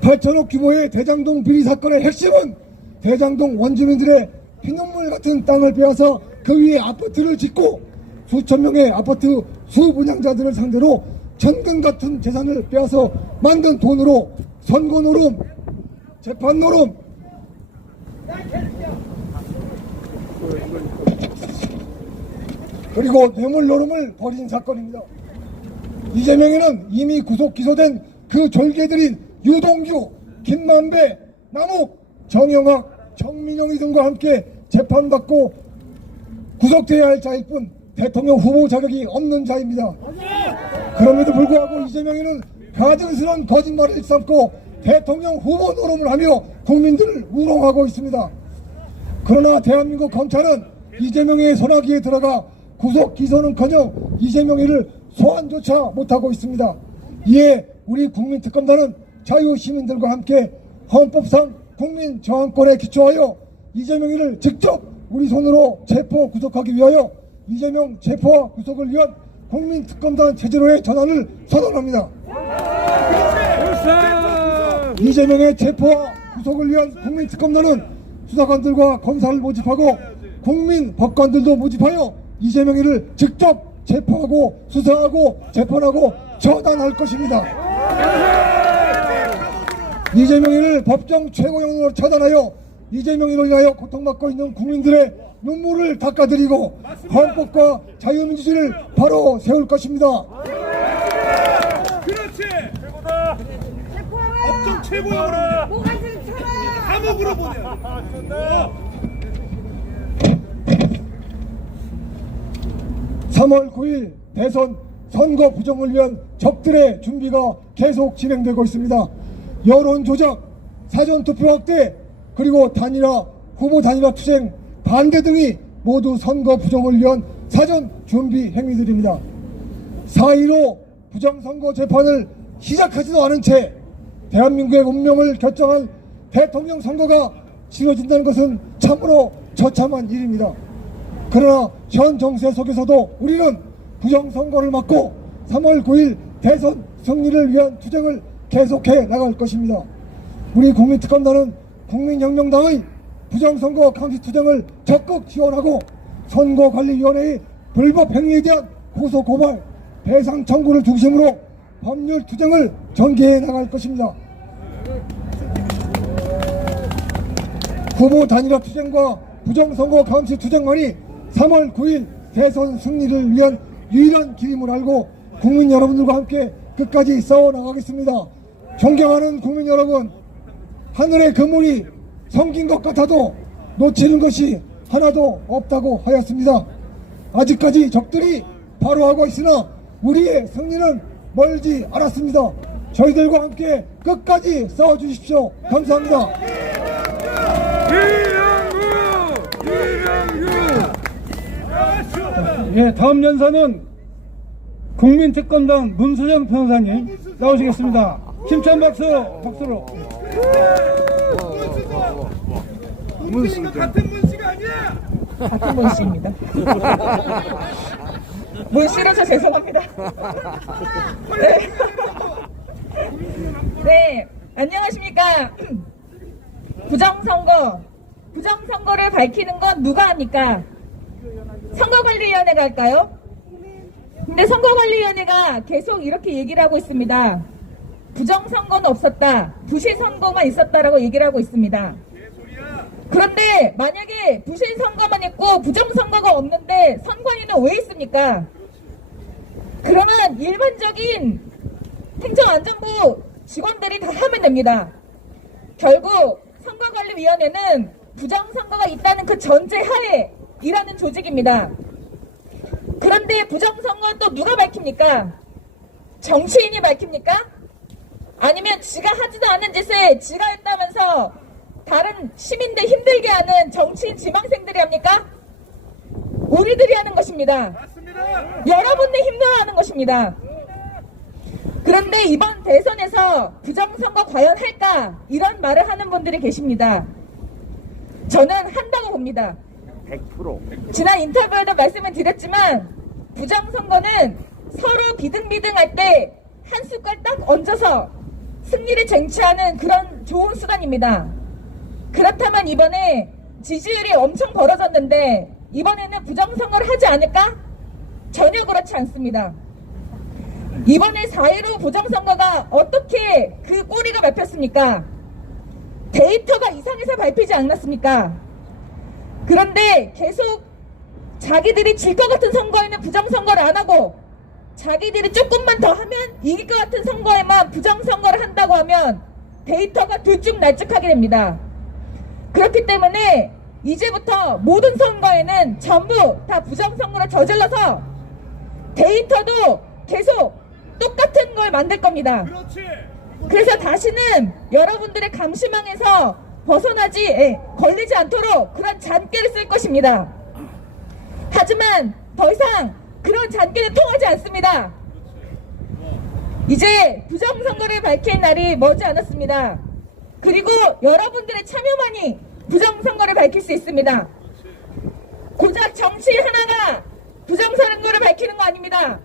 8천억 규모의 대장동 비리 사건의 핵심은 대장동 원주민들의 피눈물 같은 땅을 빼앗아 그 위에 아파트를 짓고 수천 명의 아파트 수분양자들을 상대로 천금 같은 재산을 빼앗아 만든 돈으로 선거 노름, 재판 노름, 그리고 뇌물 노름을 벌인 사건입니다. 이재명이는 이미 구속 기소된 그 졸개들인 유동규, 김만배, 남욱, 정영학, 정민영이 등과 함께 재판받고 구속돼야 할 자일 뿐 대통령 후보 자격이 없는 자입니다. 그럼에도 불구하고 이재명이는 가증스러운 거짓말을 일삼고 대통령 후보 노름을 하며 국민들을 우롱하고 있습니다. 그러나 대한민국 검찰은 이재명의 소나기에 들어가 구속 기소는커녕 이재명이를 소환조차 못하고 있습니다. 이에 우리 국민특검단은 자유시민들과 함께 헌법상 국민저항권에 기초하여 이재명이를 직접 우리 손으로 체포 구속하기 위하여 이재명 체포와 구속을 위한 국민특검단 체제로의 전환을 선언합니다. 이재명의 체포와 구속을 위한 국민특검단은 수사관들과 검사를 모집하고 국민 법관들도 모집하여 이재명이를 직접 체포하고 수사하고 재판하고 처단할 것입니다. 이재명이를 법정 최고형으로 처단하여 이재명이로 인하여 고통받고 있는 국민들의 눈물을 닦아드리고 헌법과 자유민주주의를 바로 세울 것입니다. 그렇지. 최고다. 업종 최고야. 뭐가 괜찮아. 감옥으로 보내. 3월 9일 대선 선거 부정을 위한 적들의 준비가 계속 진행되고 있습니다. 여론 조작, 사전투표 확대, 그리고 단일화, 후보 단일화 투쟁, 반대 등이 모두 선거 부정을 위한 사전 준비 행위들입니다. 4.15 부정선거 재판을 시작하지도 않은 채 대한민국의 운명을 결정한 대통령 선거가 치러진다는 것은 참으로 처참한 일입니다. 그러나 현 정세 속에서도 우리는 부정선거를 막고 3월 9일 대선 승리를 위한 투쟁을 계속해 나갈 것입니다. 우리 국민특검단은 국민혁명당의 부정선거 감시 투쟁을 적극 지원하고 선거관리위원회의 불법 행위에 대한 고소 고발, 배상 청구를 중심으로 법률 투쟁을 전개해 나갈 것입니다. 후보 단일화 투쟁과 부정선거 감시 투쟁만이 3월 9일 대선 승리를 위한 유일한 길임을 알고 국민 여러분들과 함께 끝까지 싸워나가겠습니다. 존경하는 국민 여러분, 하늘의 그물이 성긴 것 같아도 놓치는 것이 하나도 없다고 하였습니다. 아직까지 적들이 바로하고 있으나 우리의 승리는 멀지 않았습니다. 저희들과 함께 끝까지 싸워주십시오. 감사합니다. 예, 다음 연사는 국민특검단 문수정 변호사님 나오시겠습니다. 힘찬 박수로. 문수정 같은 문씨가 아니야. 같은 문씨입니다. 문씨라서 죄송합니다. 네. 네, 안녕하십니까. 부정선거를 밝히는 건 누가 합니까? 선거관리위원회가 할까요? 근데 선거관리위원회가 계속 이렇게 얘기를 하고 있습니다. 부정선거는 없었다, 부실선거만 있었다라고 얘기를 하고 있습니다. 그런데 만약에 부실선거만 있고 부정선거가 없는데 선관위는 왜 있습니까? 그러면 일반적인 행정안전부 직원들이 다 하면 됩니다. 결국 선거관리위원회는 부정선거가 있다는 그 전제하에 일하는 조직입니다. 그런데 부정선거는 또 누가 밝힙니까? 정치인이 밝힙니까? 아니면 지가 하지도 않은 짓을 지가 했다면서 다른 시민들 힘들게 하는 정치인 지망생들이 합니까? 우리들이 하는 것입니다. 맞습니다. 여러분들 힘들어하는 것입니다. 그런데 이번 대선에서 부정선거 과연 할까? 이런 말을 하는 분들이 계십니다. 저는 한다고 봅니다. 100%. 지난 인터뷰에도 말씀을 드렸지만 부정선거는 서로 비등비등할 때 한 숟갈 딱 얹어서 승리를 쟁취하는 그런 좋은 수단입니다. 그렇다면 이번에 지지율이 엄청 벌어졌는데 이번에는 부정선거를 하지 않을까? 전혀 그렇지 않습니다. 이번에 4.15 부정선거가 어떻게 그 꼬리가 밟혔습니까? 데이터가 이상해서 밟히지 않았습니까? 그런데 계속 자기들이 질 것 같은 선거에는 부정선거를 안 하고 자기들이 조금만 더 하면 이길 것 같은 선거에만 부정선거를 한다고 하면 데이터가 들쭉날쭉하게 됩니다. 그렇기 때문에 이제부터 모든 선거에는 전부 다 부정선거를 저질러서 데이터도 계속 똑같은 걸 만들 겁니다. 그렇지. 그래서 다시는 여러분들의 감시망에서 걸리지 않도록 그런 잔꾀를 쓸 것입니다. 하지만 더 이상 그런 잔꾀는 통하지 않습니다. 이제 부정선거를 밝힐 날이 머지 않았습니다. 그리고 여러분들의 참여만이 부정선거를 밝힐 수 있습니다. 고작 정치 하나가 부정선거를 밝히는 거 아닙니다.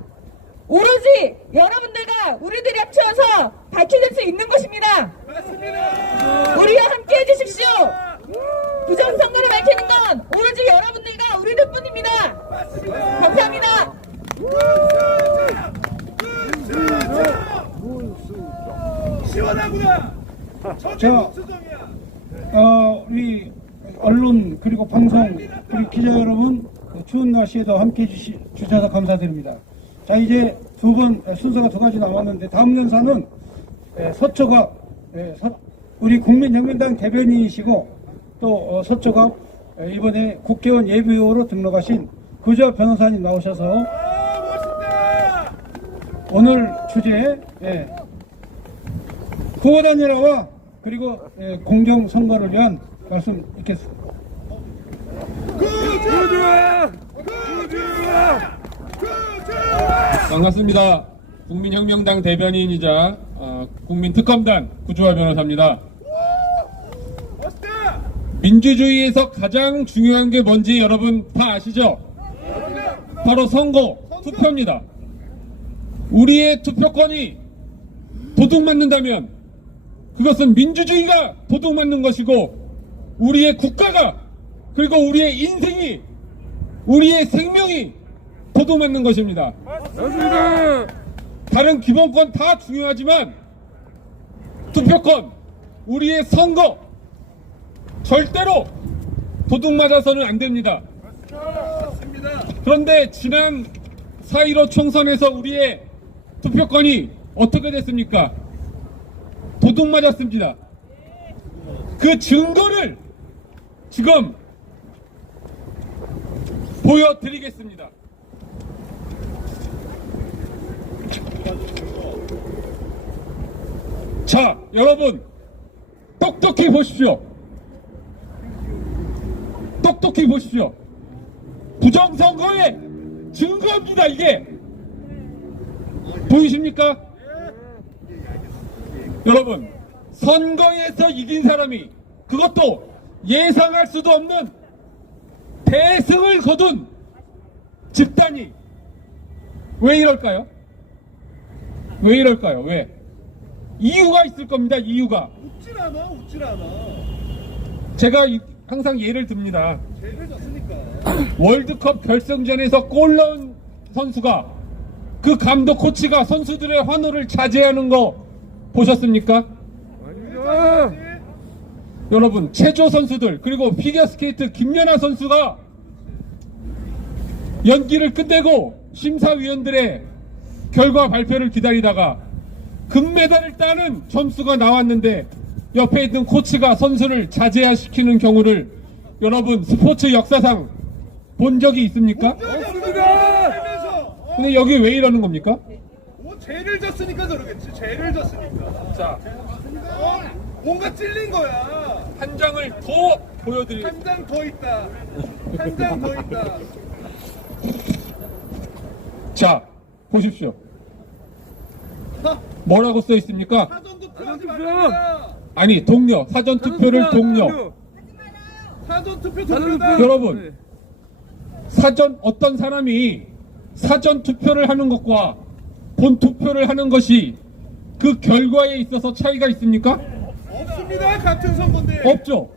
오로지 여러분들과 우리들이 합쳐서 밝혀질 수 있는 것입니다. 우리와 함께 해주십시오. 부정선거를 밝히는 건 오로지 여러분들과 우리들 뿐입니다. 감사합니다. 시원하구나. 자, 우리 언론 그리고 방송 그리고 기자 여러분 추운 날씨에도 함께 해주셔서 감사드립니다. 자, 이제 순서가 두 가지 남았는데 다음 연사는 서초갑 우리 국민혁명당 대변인이시고 또 서초갑 이번에 국회의원 예비후보로 등록하신 구자 변호사님 나오셔서 멋있다. 오늘 주제 후보 단일화와 그리고 공정선거를 위한 말씀 있겠습니다. 구주아. 반갑습니다. 국민혁명당 대변인이자 국민특검단 구주화 변호사입니다. 멋있다. 민주주의에서 가장 중요한 게 뭔지 여러분 다 아시죠? 바로 선거, 투표입니다. 우리의 투표권이 도둑맞는다면 그것은 민주주의가 도둑맞는 것이고 우리의 국가가 그리고 우리의 인생이 우리의 생명이 도둑맞는 것입니다. 다른 기본권 다 중요하지만 투표권, 우리의 선거 절대로 도둑맞아서는 안 됩니다. 그런데 지난 4.15 총선에서 우리의 투표권이 어떻게 됐습니까? 도둑맞았습니다. 그 증거를 지금 보여드리겠습니다. 자, 여러분 똑똑히 보십시오. 똑똑히 보십시오. 부정선거의 증거입니다. 이게 보이십니까? 여러분, 선거에서 이긴 사람이 그것도 예상할 수도 없는 대승을 거둔 집단이 왜 이럴까요? 왜 이럴까요? 왜? 이유가 있을 겁니다. 이유가. 웃질 않아. 제가 항상 예를 듭니다. 제일 졌으니까. 월드컵 결승전에서 골 넣은 선수가 그 감독 코치가 선수들의 환호를 자제하는 거 보셨습니까? 여러분, 체조 선수들 그리고 피겨스케이트 김연아 선수가 연기를 끝내고 심사위원들의 결과 발표를 기다리다가 금메달을 따는 점수가 나왔는데 옆에 있는 코치가 선수를 자제시키는 경우를 여러분 스포츠 역사상 본 적이 있습니까? 근데 여기 왜 이러는 겁니까? 죄를 졌으니까 그러겠지. 죄를 졌으니까. 자, 뭔가 찔린 거야. 한 장을 더 보여드릴게요. 한 장 더 있다. 한 장 더 있다. 자, 보십시오. 뭐라고 써 있습니까? 사전 투표하지 말라. 아니, 동료, 사전 투표를 동료. 사전 투표 동료다. 여러분, 어떤 사람이 사전 투표를 하는 것과 본 투표를 하는 것이 그 결과에 있어서 차이가 있습니까? 없습니다. 같은 선거인데. 없죠.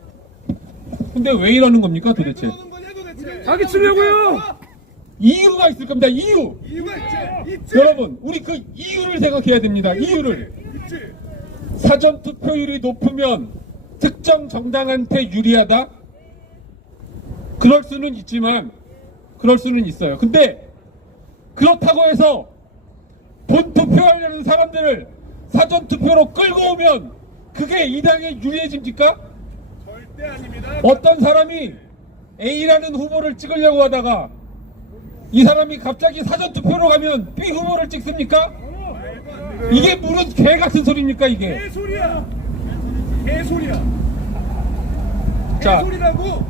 근데 왜 이러는 겁니까 도대체? 그러는 거냐 도대체. 자기 치려고요. 이유가 있을 겁니다. 이유가 있지. 여러분, 우리 그 이유를 생각해야 됩니다. 이유를. 있지. 사전 투표율이 높으면 특정 정당한테 유리하다? 그럴 수는 있지만, 그럴 수는 있어요. 근데 그렇다고 해서 본 투표하려는 사람들을 사전 투표로 끌고 오면 그게 이 당에 유리해집니까? 절대 아닙니다. 어떤 사람이 A라는 후보를 찍으려고 하다가 이 사람이 갑자기 사전 투표로 가면 B 후보를 찍습니까? 이게 무슨 개 같은 소리입니까 이게? 개소리야. 개소리야. 자,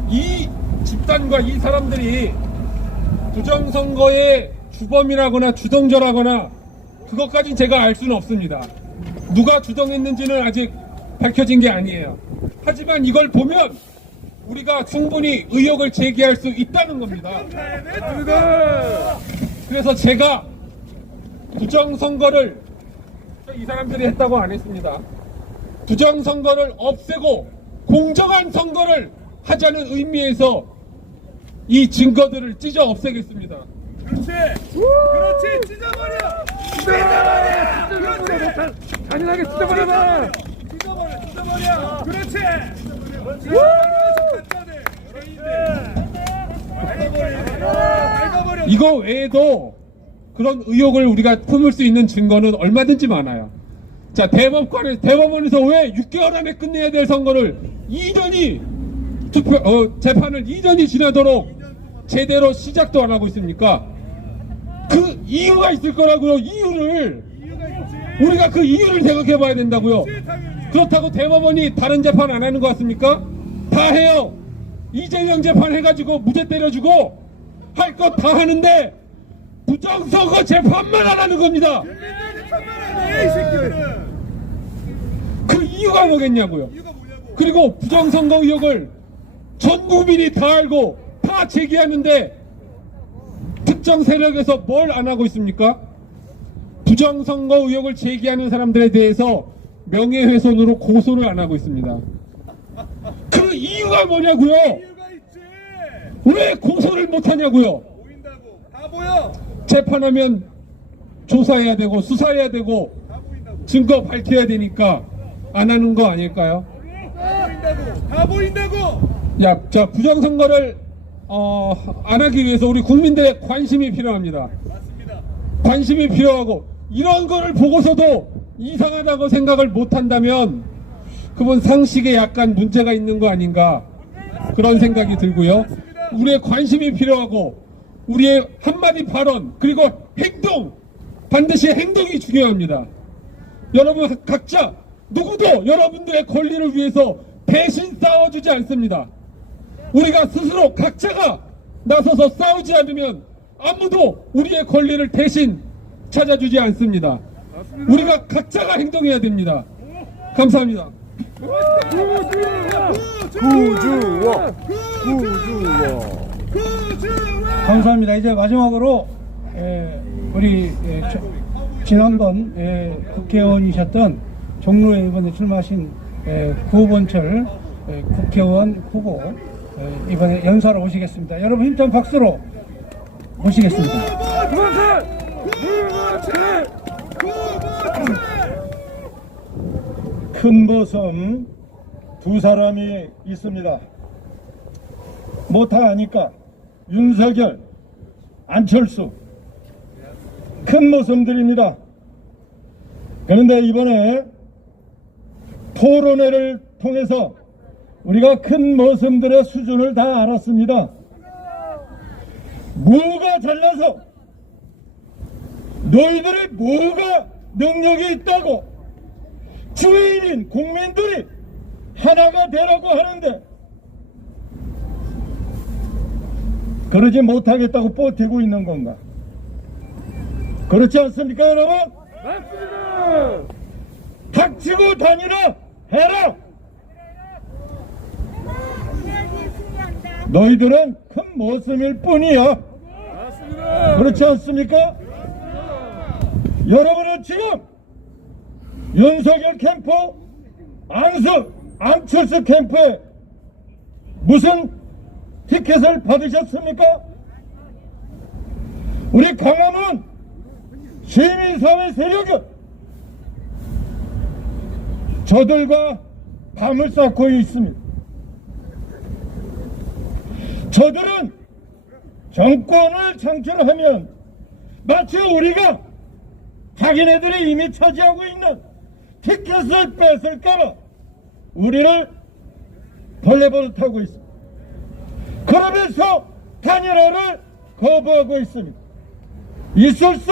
이 집단과 이 사람들이 부정선거의 주범이라거나 주동자라거나 그것까진 제가 알 수는 없습니다. 누가 주동했는지는 아직 밝혀진 게 아니에요. 하지만 이걸 보면 우리가 충분히 의혹을 제기할 수 있다는 겁니다. 그래서 제가 부정선거를 이 사람들이 했다고 안 했습니다. 부정선거를 없애고 공정한 선거를 하자는 의미에서 이 증거들을 찢어 없애겠습니다. 그렇지 찢어버려 잔인하게 찢어버려봐. 찢어버려 그렇지 이거 외에도 그런 의혹을 우리가 품을 수 있는 증거는 얼마든지 많아요. 자, 대법원에서 왜 6개월 안에 끝내야 될 선거를 이전이 재판을 이전이 지나도록 제대로 시작도 안 하고 있습니까? 그 이유가 있을 거라고요. 이유를 우리가 그 이유를 생각해 봐야 된다고요. 그렇다고 대법원이 다른 재판 안 하는 것 같습니까? 다 해요. 이재명 재판 해가지고 무죄 때려주고 할 것 다 하는데 부정선거 재판만 안 하는 겁니다. 그 이유가 뭐겠냐고요. 그리고 부정선거 의혹을 전 국민이 다 알고 다 제기하는데 특정 세력에서 뭘 안 하고 있습니까? 부정선거 의혹을 제기하는 사람들에 대해서 명예훼손으로 고소를 안 하고 있습니다. 그 이유가 뭐냐고요? 왜 고소를 못 하냐고요? 다 보여 재판하면 조사해야 되고 수사해야 되고 증거 밝혀야 되니까 안 하는 거 아닐까요? 다 보인다고 자, 부정선거를 안 하기 위해서 우리 국민들의 관심이 필요합니다. 관심이 필요하고 이런 거를 보고서도 이상하다고 생각을 못 한다면 그건 상식에 약간 문제가 있는 거 아닌가 그런 생각이 들고요. 우리의 관심이 필요하고 우리의 한마디 발언 그리고 행동 반드시 행동이 중요합니다. 여러분 각자 누구도 여러분들의 권리를 위해서 대신 싸워주지 않습니다. 우리가 스스로 각자가 나서서 싸우지 않으면 아무도 우리의 권리를 대신 찾아주지 않습니다. 우리가 각자가 행동해야 됩니다. 감사합니다. 감사합니다. 이제 마지막으로 우리 지난번 국회의원이셨던 종로에 이번에 출마하신 구본철 국회의원 후보 이번에 연설을 오시겠습니다. 여러분 힘찬 박수로 모시겠습니다. 큰 보섬 두 사람이 있습니다. 뭐 다 아니까 윤석열, 안철수 큰 모섬들입니다. 그런데 이번에 토론회를 통해서 우리가 큰 모섬들의 수준을 다 알았습니다. 뭐가 잘나서 너희들이 뭐가 능력이 있다고 주인인 국민들이 하나가 되라고 하는데 그러지 못하겠다고 버티고 있는 건가? 그렇지 않습니까, 여러분? 맞습니다. 닥치고 다니라 해라. 너희들은 큰 모습일 뿐이야. 맞습니다. 그렇지 않습니까? 여러분은 지금 윤석열 캠프, 안철수 캠프에 무슨 티켓을 받으셨습니까? 우리 광화문 시민사회 세력은 저들과 밤을 쌓고 있습니다. 저들은 정권을 창출하면 마치 우리가 자기네들이 이미 차지하고 있는 티켓을 뺏을까봐 우리를 벌레버릇 하고 있습니다. 그러면서 단일화를 거부하고 있습니다. 있을 수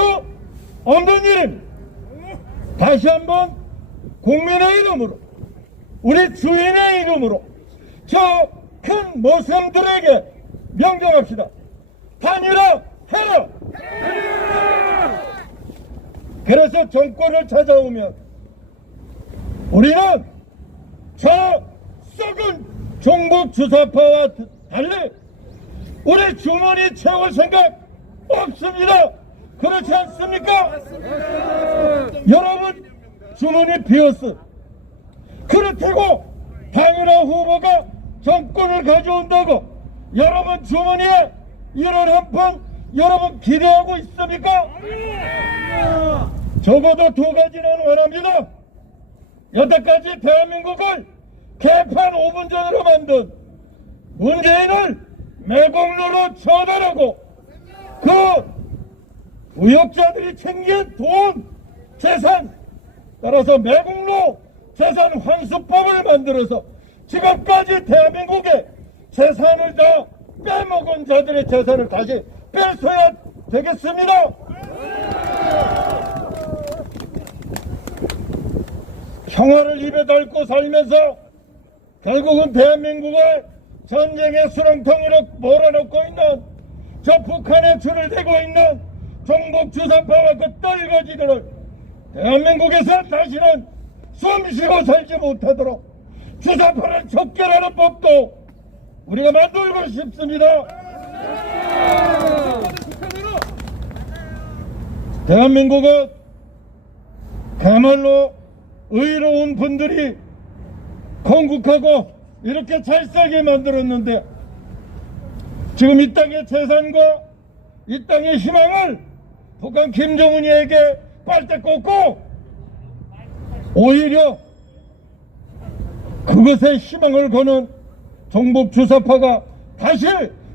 없는 일입니다. 다시 한번 국민의 이름으로 우리 주인의 이름으로 저 큰 모성들에게 명령합시다. 단일화 해라! 그래서 정권을 찾아오면 우리는 저 썩은 종북 주사파와 달리 우리 주머니 채울 생각 없습니다. 그렇지 않습니까? 여러분 주머니 비었어. 그렇다고 단일화 후보가 정권을 가져온다고 여러분 주머니에 1원 한 푼 여러분 기대하고 있습니까? 적어도 두 가지는 원합니다. 여태까지 대한민국을 개판 5분 전으로 만든 문재인을 매국노로 처단하고 그 의혹자들이 챙긴 돈, 재산, 따라서 매국노 재산 환수법을 만들어서 지금까지 대한민국의 재산을 다 빼먹은 자들의 재산을 다시 뺏어야 되겠습니다. 평화를 입에 달고 살면서 결국은 대한민국을 전쟁의 수렁텅이로 몰아넣고 있는 저 북한에 줄을 대고 있는 종북 주사파와 그 떨거지들을 대한민국에서 다시는 숨쉬고 살지 못하도록 주사파를 척결하는 법도 우리가 만들고 싶습니다. 대한민국은 그야말로 의로운 분들이 건국하고 이렇게 잘 살게 만들었는데 지금 이 땅의 재산과 이 땅의 희망을 북한 김정은이에게 빨대 꽂고 오히려 그것에 희망을 거는 종북 주사파가 다시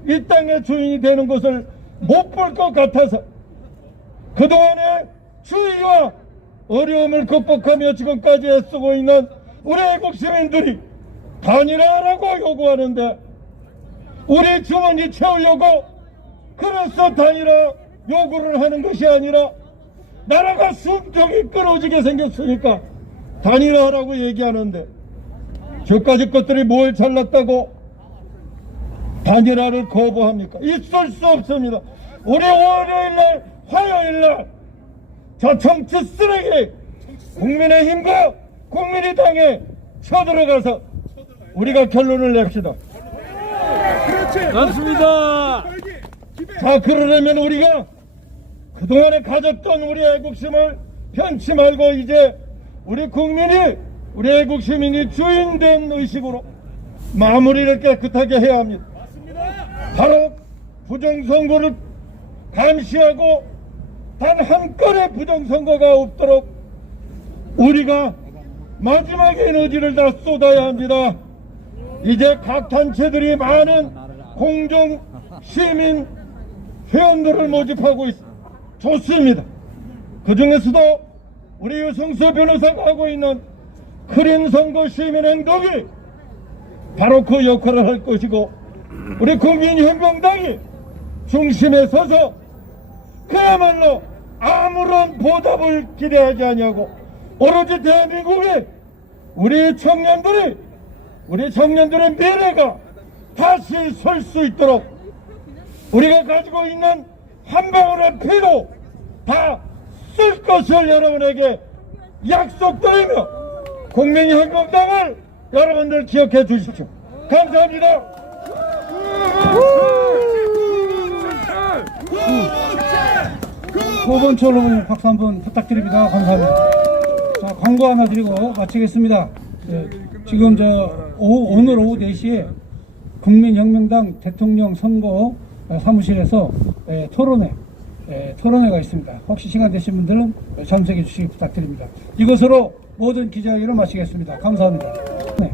이 땅의 주인이 되는 것을 못 볼 것 같아서 그동안의 추위와 어려움을 극복하며 지금까지 애쓰고 있는 우리 애국 시민들이 단일화라고 요구하는데 우리 주머니 채우려고 그래서 단일화 요구를 하는 것이 아니라 나라가 숨통이 끊어지게 생겼으니까 단일화라고 얘기하는데 저까지 것들이 뭘 잘났다고 단일화를 거부합니까? 있을 수 없습니다. 우리 월요일날 화요일날 저 정치 쓰레기 국민의힘과 국민의당에 쳐들어가서 우리가 결론을 냅시다. 맞습니다. 자, 그러려면 우리가 그동안에 가졌던 우리 애국심을 편치 말고 이제 우리 국민이 우리 애국시민이 주인된 의식으로 마무리를 깨끗하게 해야 합니다. 바로 부정선거를 감시하고 단 한 건의 부정선거가 없도록 우리가 마지막 에너지를 다 쏟아야 합니다. 이제 각 단체들이 많은 공정 시민 회원들을 모집하고 있습니다. 좋습니다. 그 중에서도 우리 유승수 변호사가 하고 있는 크린 선거 시민 행동이 바로 그 역할을 할 것이고 우리 국민혁명당이 중심에 서서 그야말로 아무런 보답을 기대하지 아니하고 오로지 대한민국에 우리 청년들의 미래가 다시 설 수 있도록 우리가 가지고 있는 한 방울의 피도 다 쓸 것을 여러분에게 약속드리며 국민혁명당을 여러분들 기억해 주십시오. 감사합니다. 후보처럼 박수 한번 부탁드립니다. 감사합니다. 자, 광고 하나 드리고 마치겠습니다. 네, 지금 오늘 오후 4시에 국민혁명당 대통령 선거 사무실에서 토론회가 있습니다. 혹시 시간 되신 분들은 참석해 주시기 부탁드립니다. 이것으로 모든 기자회견을 마치겠습니다. 감사합니다. 네.